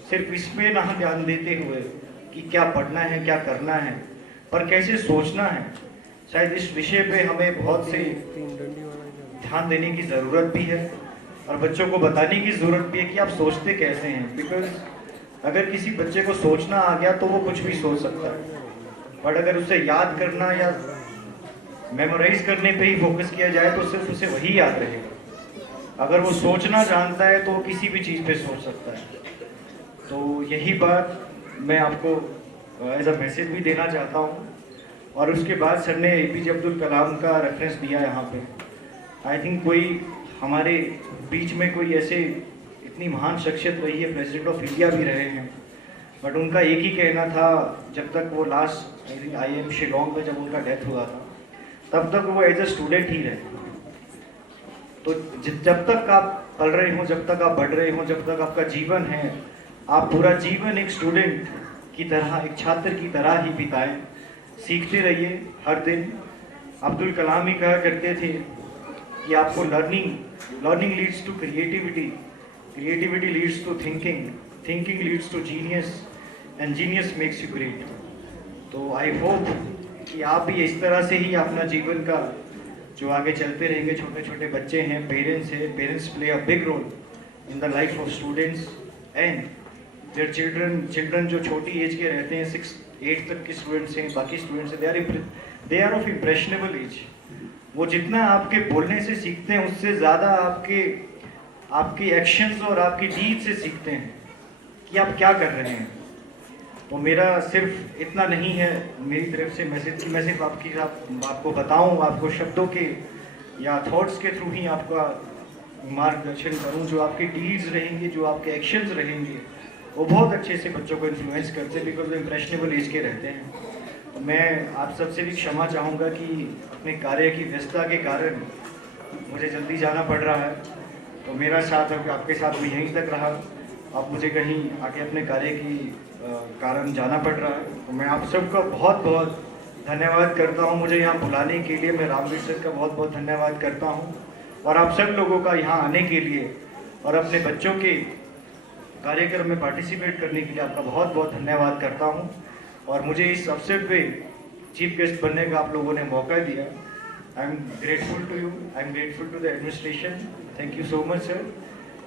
सिर्फ इस पे ना ध्यान देते हुए कि क्या पढ़ना है, क्या करना है, पर कैसे सोचना है, शायद इस विषय पे हमें बहुत से ध्यान देने की ज़रूरत भी है और बच्चों को बताने की ज़रूरत भी है कि आप सोचते कैसे हैं। बिकॉज अगर किसी बच्चे को सोचना आ गया तो वो कुछ भी सोच सकता है, बट अगर उसे याद करना या मेमोराइज करने पे ही फोकस किया जाए तो सिर्फ उसे वही याद रहेगा। अगर वो सोचना जानता है तो वो किसी भी चीज़ पे सोच सकता है। तो यही बात मैं आपको एज अ मैसेज भी देना चाहता हूँ। और उसके बाद सर ने APJ अब्दुल कलाम का रेफरेंस दिया यहाँ पे। आई थिंक कोई हमारे बीच में कोई ऐसे इतनी महान शख्सियत रही है, प्रेसिडेंट ऑफ इंडिया भी रहे हैं, बट उनका एक ही कहना था जब तक वो last I think IIM Shillong में जब उनका डेथ हुआ था तब तक वो एज अ स्टूडेंट ही रहे। तो जब तक आप पढ़ रहे हो, जब तक आप बढ़ रहे हो, जब तक आपका जीवन है, आप पूरा जीवन एक स्टूडेंट की तरह, एक छात्र की तरह ही बिताएं, सीखते रहिए हर दिन। अब्दुल कलाम ही कहा करते थे कि आपको learning leads to creativity, creativity leads to thinking, thinking leads to genius and genius makes you great. तो आई होप कि आप भी इस तरह से ही अपना जीवन का जो आगे चलते रहेंगे। छोटे छोटे बच्चे हैं, पेरेंट्स हैं, parents play a big role in the life of students and their children जो छोटी एज के रहते हैं, 6-8 तक के स्टूडेंट्स हैं, बाकी स्टूडेंट्स हैं, they are of impressionable age. वो जितना आपके बोलने से सीखते हैं उससे ज़्यादा आपके एक्शंस और आपकी डीड से सीखते हैं कि आप क्या कर रहे हैं। तो मेरा सिर्फ इतना नहीं है मेरी तरफ से मैसेज कि मैं सिर्फ आपको बताऊं, आपको शब्दों के या थॉट्स के थ्रू ही आपका मार्गदर्शन करूं। जो आपके डीड्स रहेंगे, जो आपके एक्शंस रहेंगे, वो बहुत अच्छे से बच्चों को इन्फ्लुएंस करते हैं, बिकॉज वो इम्प्रेशनेबल एज के रहते हैं। तो मैं आप सबसे भी क्षमा चाहूँगा कि अपने कार्य की व्यस्तता के कारण मुझे जल्दी जाना पड़ रहा है। तो मेरा साथ आपके साथ भी यहीं तक रहा, अब मुझे कहीं आगे अपने कार्य की कारण जाना पड़ रहा है। तो मैं आप सबका बहुत बहुत धन्यवाद करता हूँ मुझे यहाँ बुलाने के लिए। मैं रामवीर सर का बहुत बहुत धन्यवाद करता हूँ और आप सब लोगों का यहाँ आने के लिए और अपने बच्चों के कार्यक्रम में पार्टिसिपेट करने के लिए आपका बहुत बहुत धन्यवाद करता हूँ। और मुझे इस अवसर पे चीफ गेस्ट बनने का आप लोगों ने मौका दिया। I am grateful to you, I am grateful to the administration. Thank you so much sir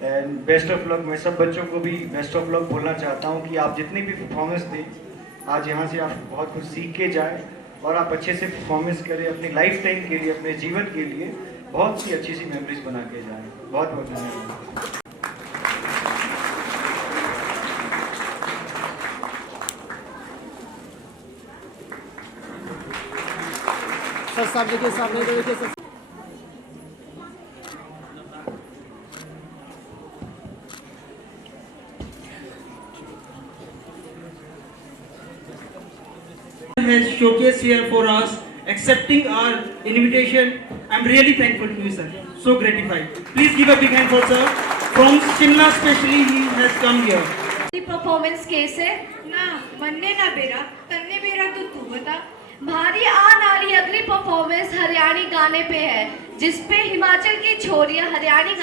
and best of luck. मैं सब बच्चों को भी बेस्ट ऑफ लक बोलना चाहता हूँ कि आप जितनी भी परफॉर्मेंस दें, आज यहाँ से आप बहुत कुछ सीख के जाएँ और आप अच्छे से परफॉर्मेंस करें, अपनी लाइफ टाइम के लिए, अपने जीवन के लिए बहुत सी अच्छी सी मेमोरीज बना के जाएँ। बहुत बहुत धन्यवाद। सर साहब देखिए, सामने देखिए sir. has showcased here for us, accepting our invitation. I'm really thankful to you, sir. So gratified. Please give a big hand for sir. From Shimla specially, he has come here. Performance कैसे ना वन्ने ना बेरा तन्ने बेरा तो तू बता। भारी आन वाली अगली परफॉर्मेंस हरियाणी गाने पे है, जिसपे हिमाचल की छोरियां हरियाणी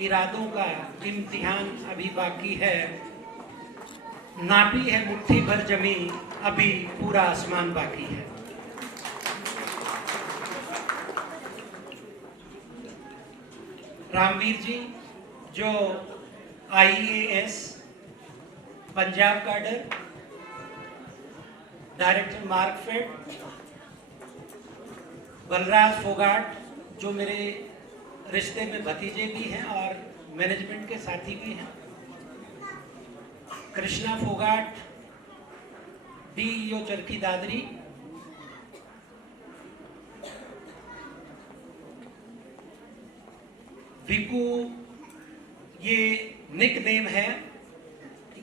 इरादों का इम्तिहान अभी बाकी है। नापी है मुट्ठी भर जमी, अभी पूरा आसमान बाकी है। रामवीर जी जो IAS Punjab cadre, director Markfed, Balraj Phogat जो मेरे रिश्ते में भतीजे भी हैं और मैनेजमेंट के साथी भी हैं, कृष्णा फोगाट DEO चरखी दादरी, विकू ये निक नेम है,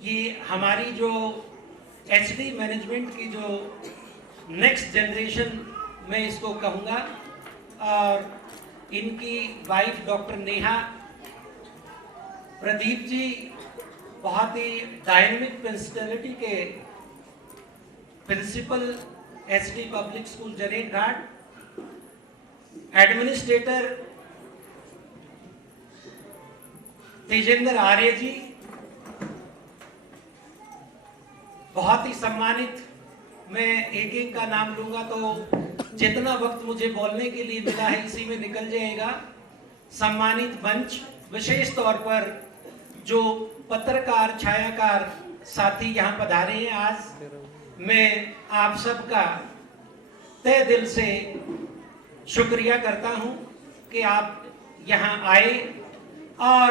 ये हमारी जो HD मैनेजमेंट की जो नेक्स्ट जनरेशन मैं इसको कहूँगा, और इनकी वाइफ डॉक्टर नेहा, प्रदीप जी बहुत ही डायनेमिक पर्सनैलिटी के प्रिंसिपल SD पब्लिक स्कूल जरेन घाट, एडमिनिस्ट्रेटर तेजेंद्र आर्य जी, बहुत ही सम्मानित, मैं एक एक का नाम लूंगा तो जितना वक्त मुझे बोलने के लिए मिला है इसी में निकल जाएगा। सम्मानित मंच, विशेष तौर पर जो पत्रकार छायाकार साथी यहाँ पधारे हैं आज, मैं आप सबका तहे दिल से शुक्रिया करता हूँ कि आप यहाँ आए और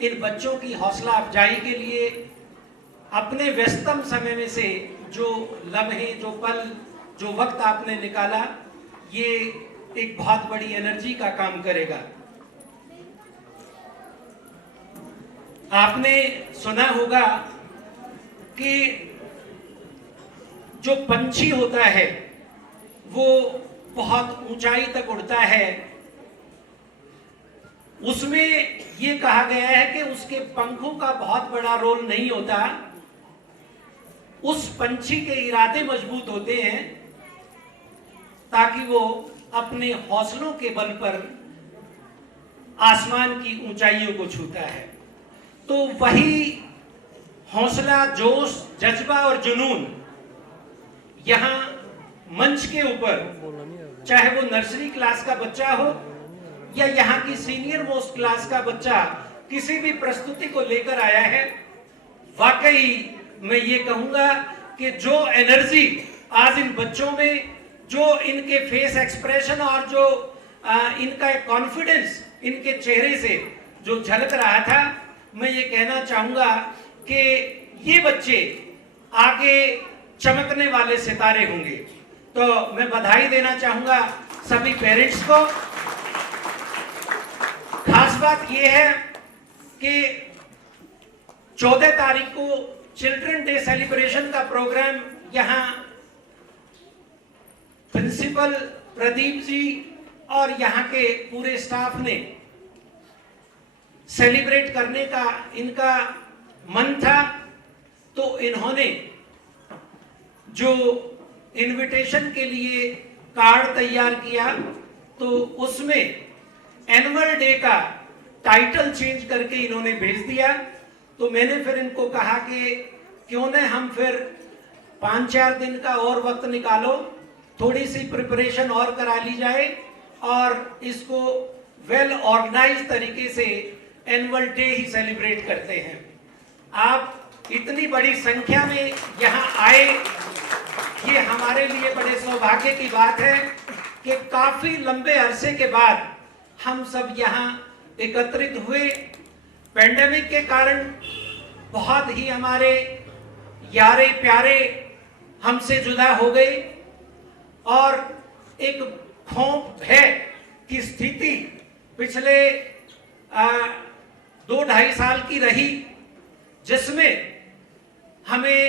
इन बच्चों की हौसला अफजाई के लिए अपने व्यस्तम समय में से जो लम्हे, जो पल, जो वक्त आपने निकाला, ये एक बहुत बड़ी एनर्जी का काम करेगा। आपने सुना होगा कि जो पंछी होता है वो बहुत ऊंचाई तक उड़ता है, उसमें ये कहा गया है कि उसके पंखों का बहुत बड़ा रोल नहीं होता, उस पंछी के इरादे मजबूत होते हैं ताकि वो अपने हौसलों के बल पर आसमान की ऊंचाइयों को छूता है। तो वही हौसला, जोश, जज्बा और जुनून यहाँ मंच के ऊपर, चाहे वो नर्सरी क्लास का बच्चा हो या यहाँ की सीनियर मोस्ट क्लास का बच्चा किसी भी प्रस्तुति को लेकर आया है, वाकई मैं ये कहूंगा कि जो एनर्जी आज इन बच्चों में, जो इनके फेस एक्सप्रेशन और जो इनका कॉन्फिडेंस इनके चेहरे से जो झलक रहा था, मैं ये कहना चाहूंगा कि ये बच्चे आगे चमकने वाले सितारे होंगे। तो मैं बधाई देना चाहूंगा सभी पेरेंट्स को। खास बात यह है कि 14 तारीख को चिल्ड्रन डे सेलिब्रेशन का प्रोग्राम यहाँ प्रिंसिपल प्रदीप जी और यहाँ के पूरे स्टाफ ने सेलिब्रेट करने का इनका मन था, तो इन्होंने जो इनविटेशन के लिए कार्ड तैयार किया, तो उसमें एनुअल डे का टाइटल चेंज करके इन्होंने भेज दिया। तो मैंने फिर इनको कहा कि क्यों न हम फिर 5-4 दिन का और वक्त निकालो, थोड़ी सी प्रिपरेशन और करा ली जाए और इसको वेल ऑर्गेनाइज तरीके से एनुअल डे ही सेलिब्रेट करते हैं। आप इतनी बड़ी संख्या में यहाँ आए, ये हमारे लिए बड़े सौभाग्य की बात है कि काफी लंबे अरसे के बाद हम सब यहाँ एकत्रित हुए। पेंडेमिक के कारण बहुत ही हमारे यारे प्यारे हमसे जुदा हो गए और एक खौफ भय की स्थिति पिछले 2-2.5 साल की रही, जिसमें हमें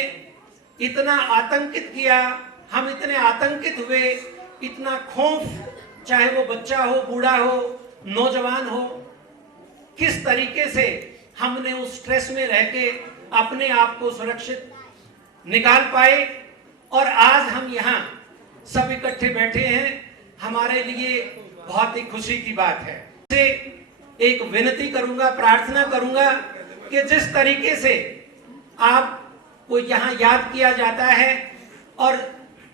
इतना आतंकित किया, हम इतने आतंकित हुए, इतना खौफ, चाहे वो बच्चा हो, बूढ़ा हो, नौजवान हो, किस तरीके से हमने उस स्ट्रेस में रह के अपने आप को सुरक्षित निकाल पाए और आज हम यहाँ सब इकट्ठे बैठे हैं, हमारे लिए बहुत ही खुशी की बात है। एक विनती करूंगा, प्रार्थना करूंगा कि जिस तरीके से आपको यहाँ याद किया जाता है और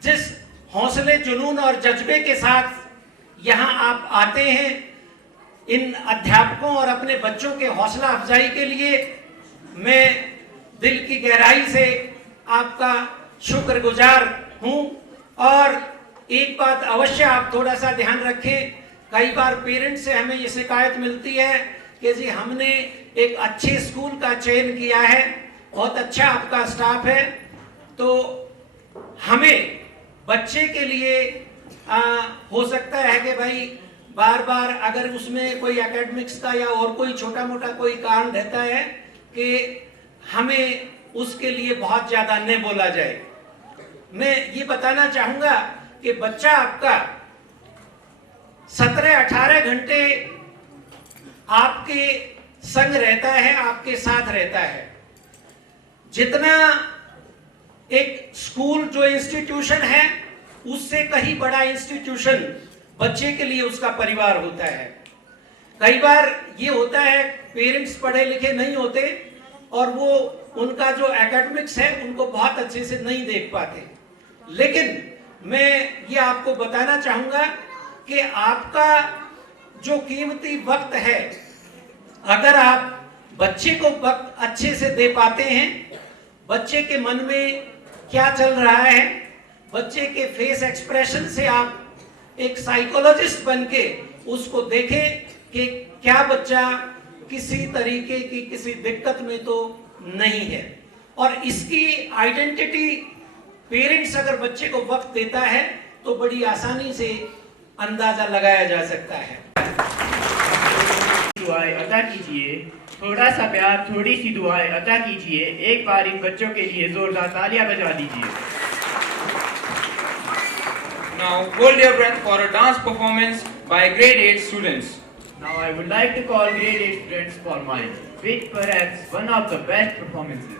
जिस हौसले, जुनून और जज्बे के साथ यहाँ आप आते हैं, इन अध्यापकों और अपने बच्चों के हौसला अफजाई के लिए मैं दिल की गहराई से आपका शुक्रगुजार हूँ। और एक बात अवश्य आप थोड़ा सा ध्यान रखें, कई बार पेरेंट्स से हमें ये शिकायत मिलती है कि जी हमने एक अच्छे स्कूल का चयन किया है, बहुत अच्छा आपका स्टाफ है, तो हमें बच्चे के लिए हो सकता है कि भाई बार बार अगर उसमें कोई एकेडमिक्स का या और कोई छोटा मोटा कोई कारण रहता है कि हमें उसके लिए बहुत ज्यादा न बोला जाए। मैं ये बताना चाहूंगा कि बच्चा आपका 17-18 घंटे आपके संग रहता है, आपके साथ रहता है। जितना एक स्कूल जो इंस्टीट्यूशन है उससे कहीं बड़ा इंस्टीट्यूशन बच्चे के लिए उसका परिवार होता है। कई बार ये होता है पेरेंट्स पढ़े लिखे नहीं होते और वो उनका जो एकेडमिक्स है उनको बहुत अच्छे से नहीं देख पाते, लेकिन मैं ये आपको बताना चाहूंगा कि आपका जो कीमती वक्त है, अगर आप बच्चे को वक्त अच्छे से दे पाते हैं, बच्चे के मन में क्या चल रहा है, बच्चे के फेस एक्सप्रेशन से आप एक साइकोलॉजिस्ट बनके उसको देखें कि क्या बच्चा किसी तरीके की किसी दिक्कत में तो नहीं है, और इसकी आइडेंटिटी पेरेंट्स अगर बच्चे को वक्त देता है तो बड़ी आसानी से अंदाजा लगाया जा सकता है। दुआएं अता कीजिए, थोड़ा सा प्यार, थोड़ी सी दुआएं अता कीजिए। एक बार इन बच्चों के लिए जोरदार तालियां बजा दीजिए। Now hold your breath for a dance performance by grade 8 students. Now I would like to call grade 8 students for mine, with perhaps one of the best performances.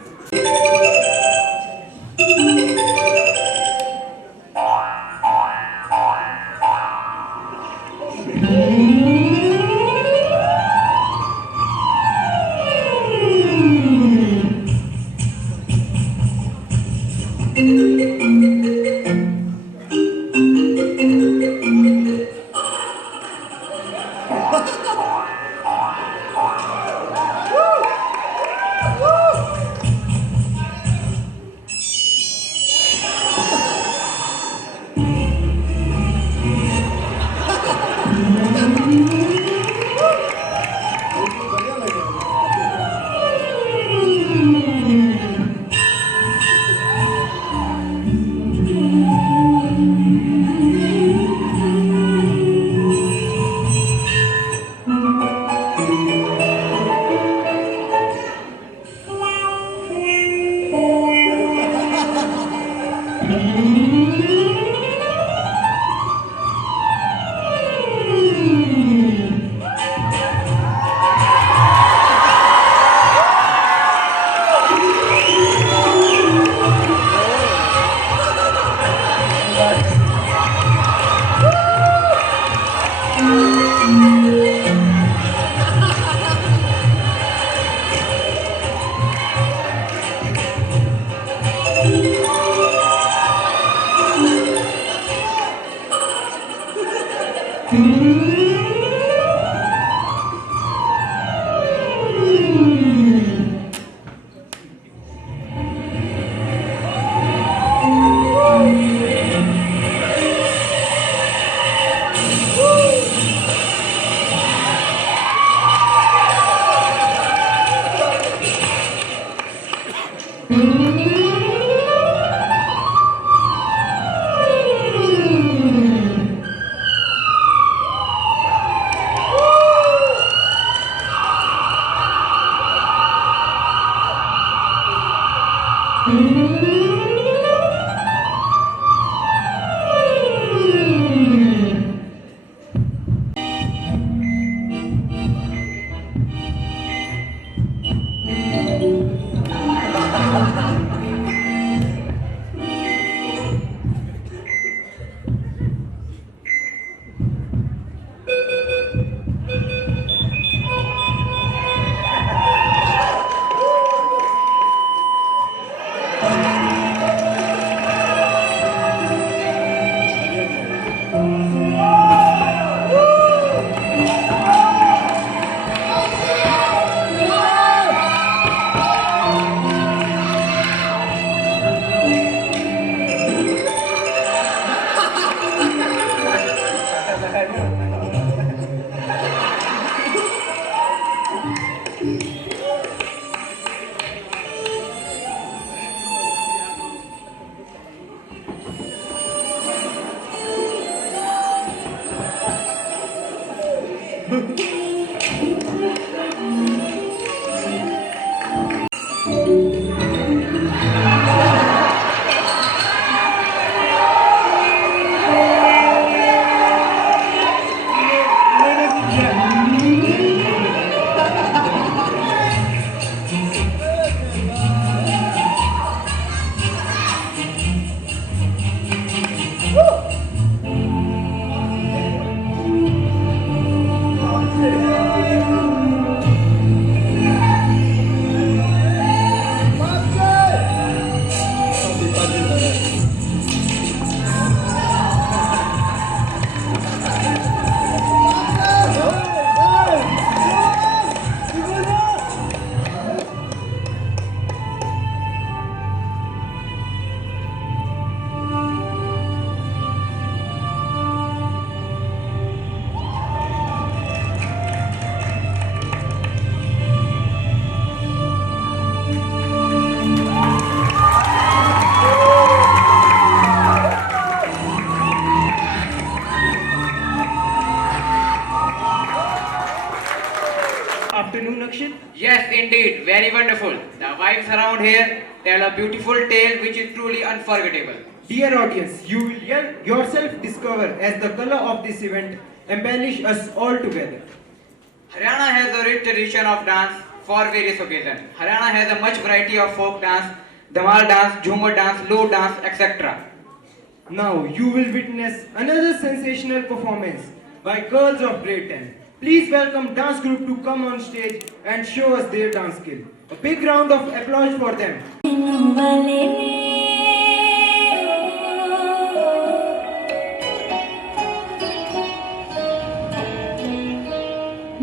Afternoon, Akshit. Yes, indeed, very wonderful. The vibes around here tell a beautiful tale which is truly unforgettable. Dear audience, you will yourself discover as the color of this event embellish us all together. Haryana has a rich tradition of dance for various occasions. Haryana has a much variety of folk dance, dhamal dance, jhumar dance, loo dance, etc. Now you will witness another sensational performance by girls of great talent. Please welcome dance group to come on stage and show us their dance skill. A big round of applause for them.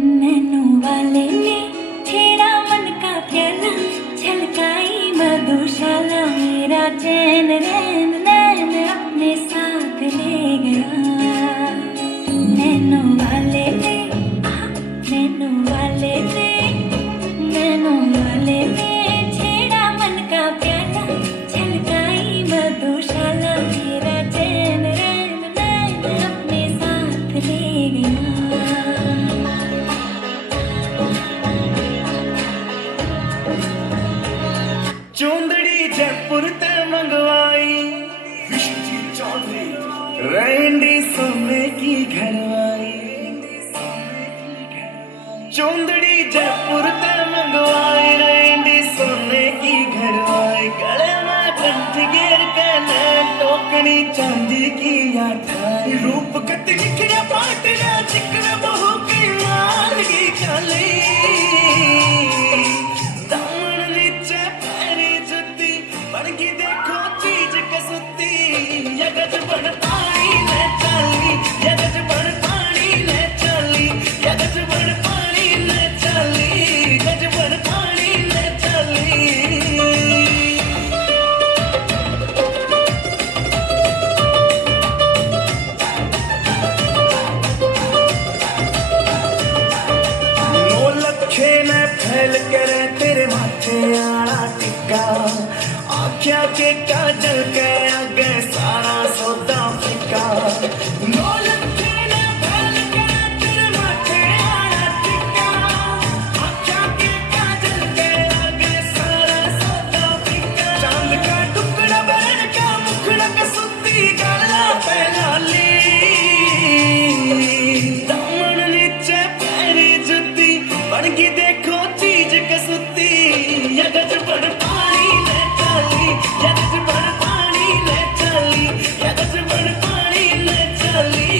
नैनों वाले ने छेड़ा मन का प्याला, छलकाई मधुशाला, मेरा चैन रैन नैन अपने साथ ले गया। नैनों वाले ने, नैनों वाले ने, नैनों वाले ने छेड़ा मन का प्याला, छलकाई मधुशाला, मेरा चैन रैन नैन अपने साथ ले गया। चौंदड़ी जयपुर ते मंगवाई, विश्वजीत चौधरी रैंडी सोने की घरवाई। चौंदड़ी जयपुर ते मंगवाई, रैंडी सोने की घरवाई। गले में कंठ घेर के नैन टोकनी चांदी की आठाई। रूप कत निखड़ा पाटना चिकन बहू की लाल की खाली। बनगी देखो चीज कसुती, यगज बड़ पानी ले चली, यगज बड़ पानी ले चली, यगज बड़ पानी ले चली, यगज बड़ पानी ले चली। नौ लखे ने फैल करे तेरे माथे आड़ा टिक्का, आख्या के काजल के आगे सारा सौदा फिका। नौ लखे ने फैल के तेरे माथे आड़ा टिक्का, आख्या के काजल के आगे सारा सौदा फिका। चांद का टुकड़ा बहन का मुखड़ा कसुती, गाला पहला ली। दामन नीचे पैरी जुती, बनगी देखो चीज कसुती, यगज बड़ पानी ले चली, यगज बड़ पानी ले चली, यगज बड़ पानी ले चली।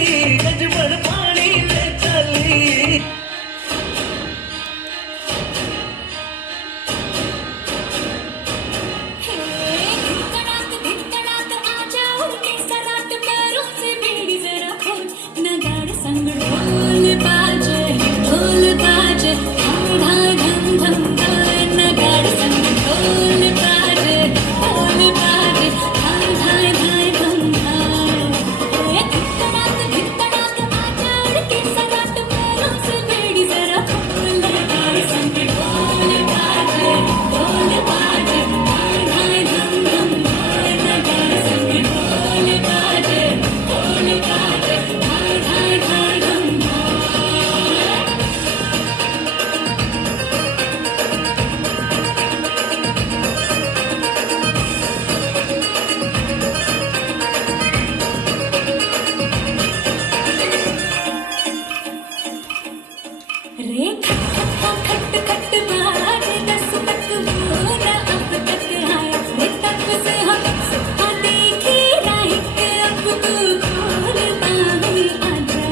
रे खट खट बाज दस तक वो ना अब तक आया रे तक से हम सुहा देखी राहिक अब तू खोल बाहें आजा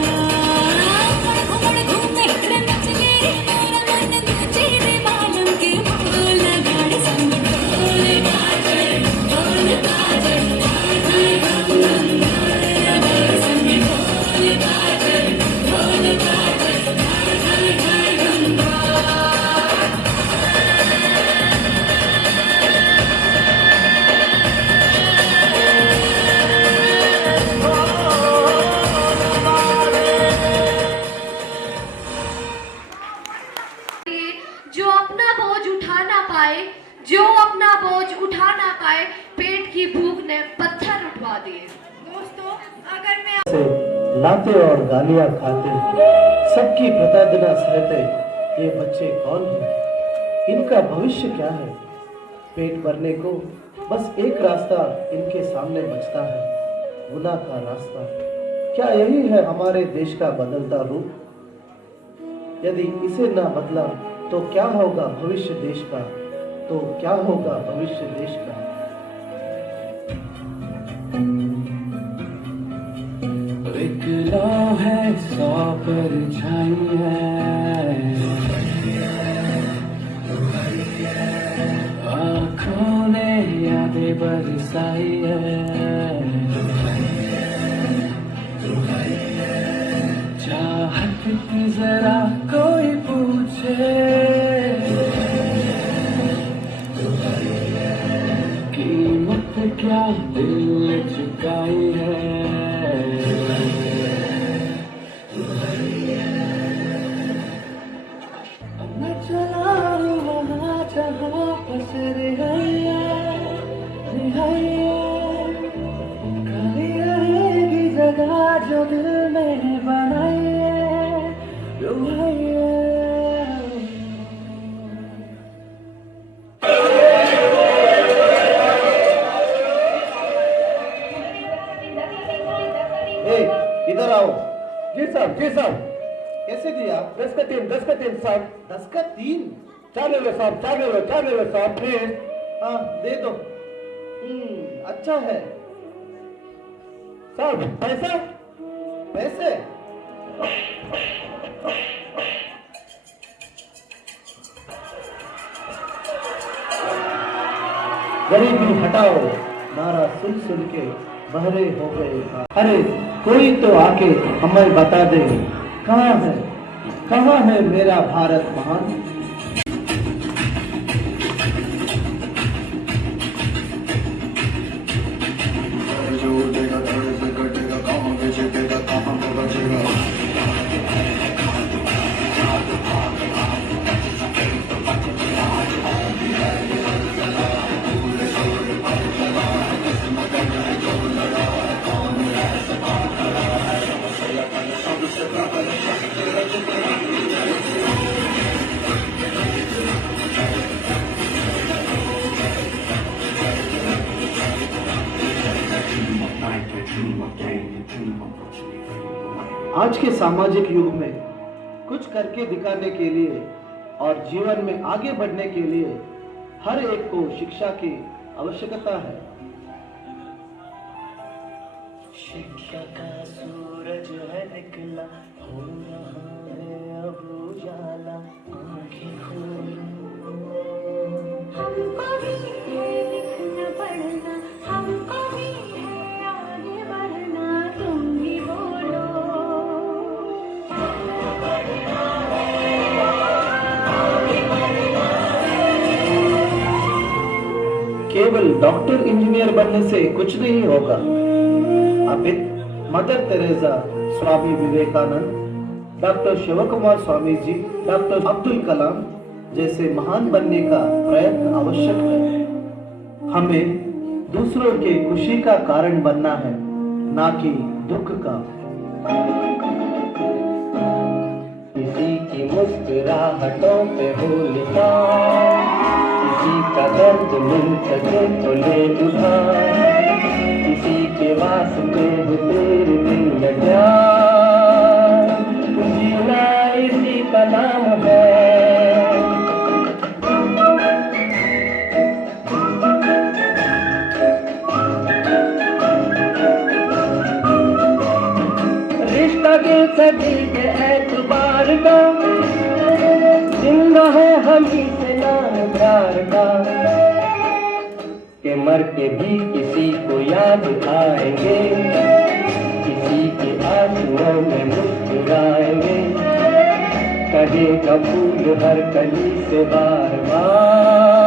घुमड़ घूमे नच ले मोरा मन तुझे रे बालम के बोल गाड़ी संग ढोल बाजे हाय हम गाड़ी संग ढोल बाजे जो अपना बोझ उठा ना पाए, जो अपना बोझ उठा ना पाए, पेट की भूख ने पत्थर उठवा दिए। दोस्तों, अगर मैं से लाते और गालियां खाते, सबकी प्रताड़ना सहते ये बच्चे कौन हैं? इनका भविष्य क्या है? पेट भरने को बस एक रास्ता इनके सामने बचता है, गुनाह का रास्ता। क्या यही है हमारे देश का बदलता रूप? यदि इसे न बदला तो क्या होगा भविष्य देश का? तो क्या होगा भविष्य देश का? एक लौ है 100 परछाई है, आँखों ने यादें बरसाई है, चाहत की जरा कोई पूछे, कीमत क्या दिल चुकाई है। मैं चला वहाँ जहाँ पसर हैया कभी रहेगी जगह जो दिल में बनाई है, इधर आओ। जी साहब, जी साहब। कैसे दिया? 10 का 3 साहब। 10 का 3? 4 ले लो साहब, 4 ले लो साहब प्लीज। हाँ दे दो। अच्छा है साहब। पैसा? पैसे? गरीबी हटाओ नारा सुन सुन के बहरे हो गए। अरे कोई तो आके हमें बता दे, कहाँ है मेरा भारत महान? आज के सामाजिक युग में कुछ करके दिखाने के लिए और जीवन में आगे बढ़ने के लिए हर एक को शिक्षा की आवश्यकता है। शिक्षा का सूरज है निकला, हो रहा है अब उजाला, आंखें खोलो। हमको भी है लिखना पढ़ना, हमको भी है आगे बढ़ना, तुम भी बोलो। केवल डॉक्टर इंजीनियर बनने से कुछ नहीं होगा। Amit, mother Teresa, Swami Vivekananda, doctor Shivkumar Swami ji, doctor Abdul Kalam जैसे महान बनने का प्रयत्न आवश्यक है। हमें दूसरों के खुशी का कारण बनना है, ना कि दुख का। किसी की मुस्कुराहटों पे हो लिखा, किसी का दर्द मिल सके तो ले उठा, किसी के वास्ते हो तेरे दिल लगा, जीना इसी का नाम है। रिश्ता दिल से दिल के एतबार का, जिंदा है हम ही से नाम प्यार का, के मर के भी किसी को याद आएंगे, किसी के आंसुओं में मुस्कुराएंगे, कहेगा फूल हर कली से बार बार।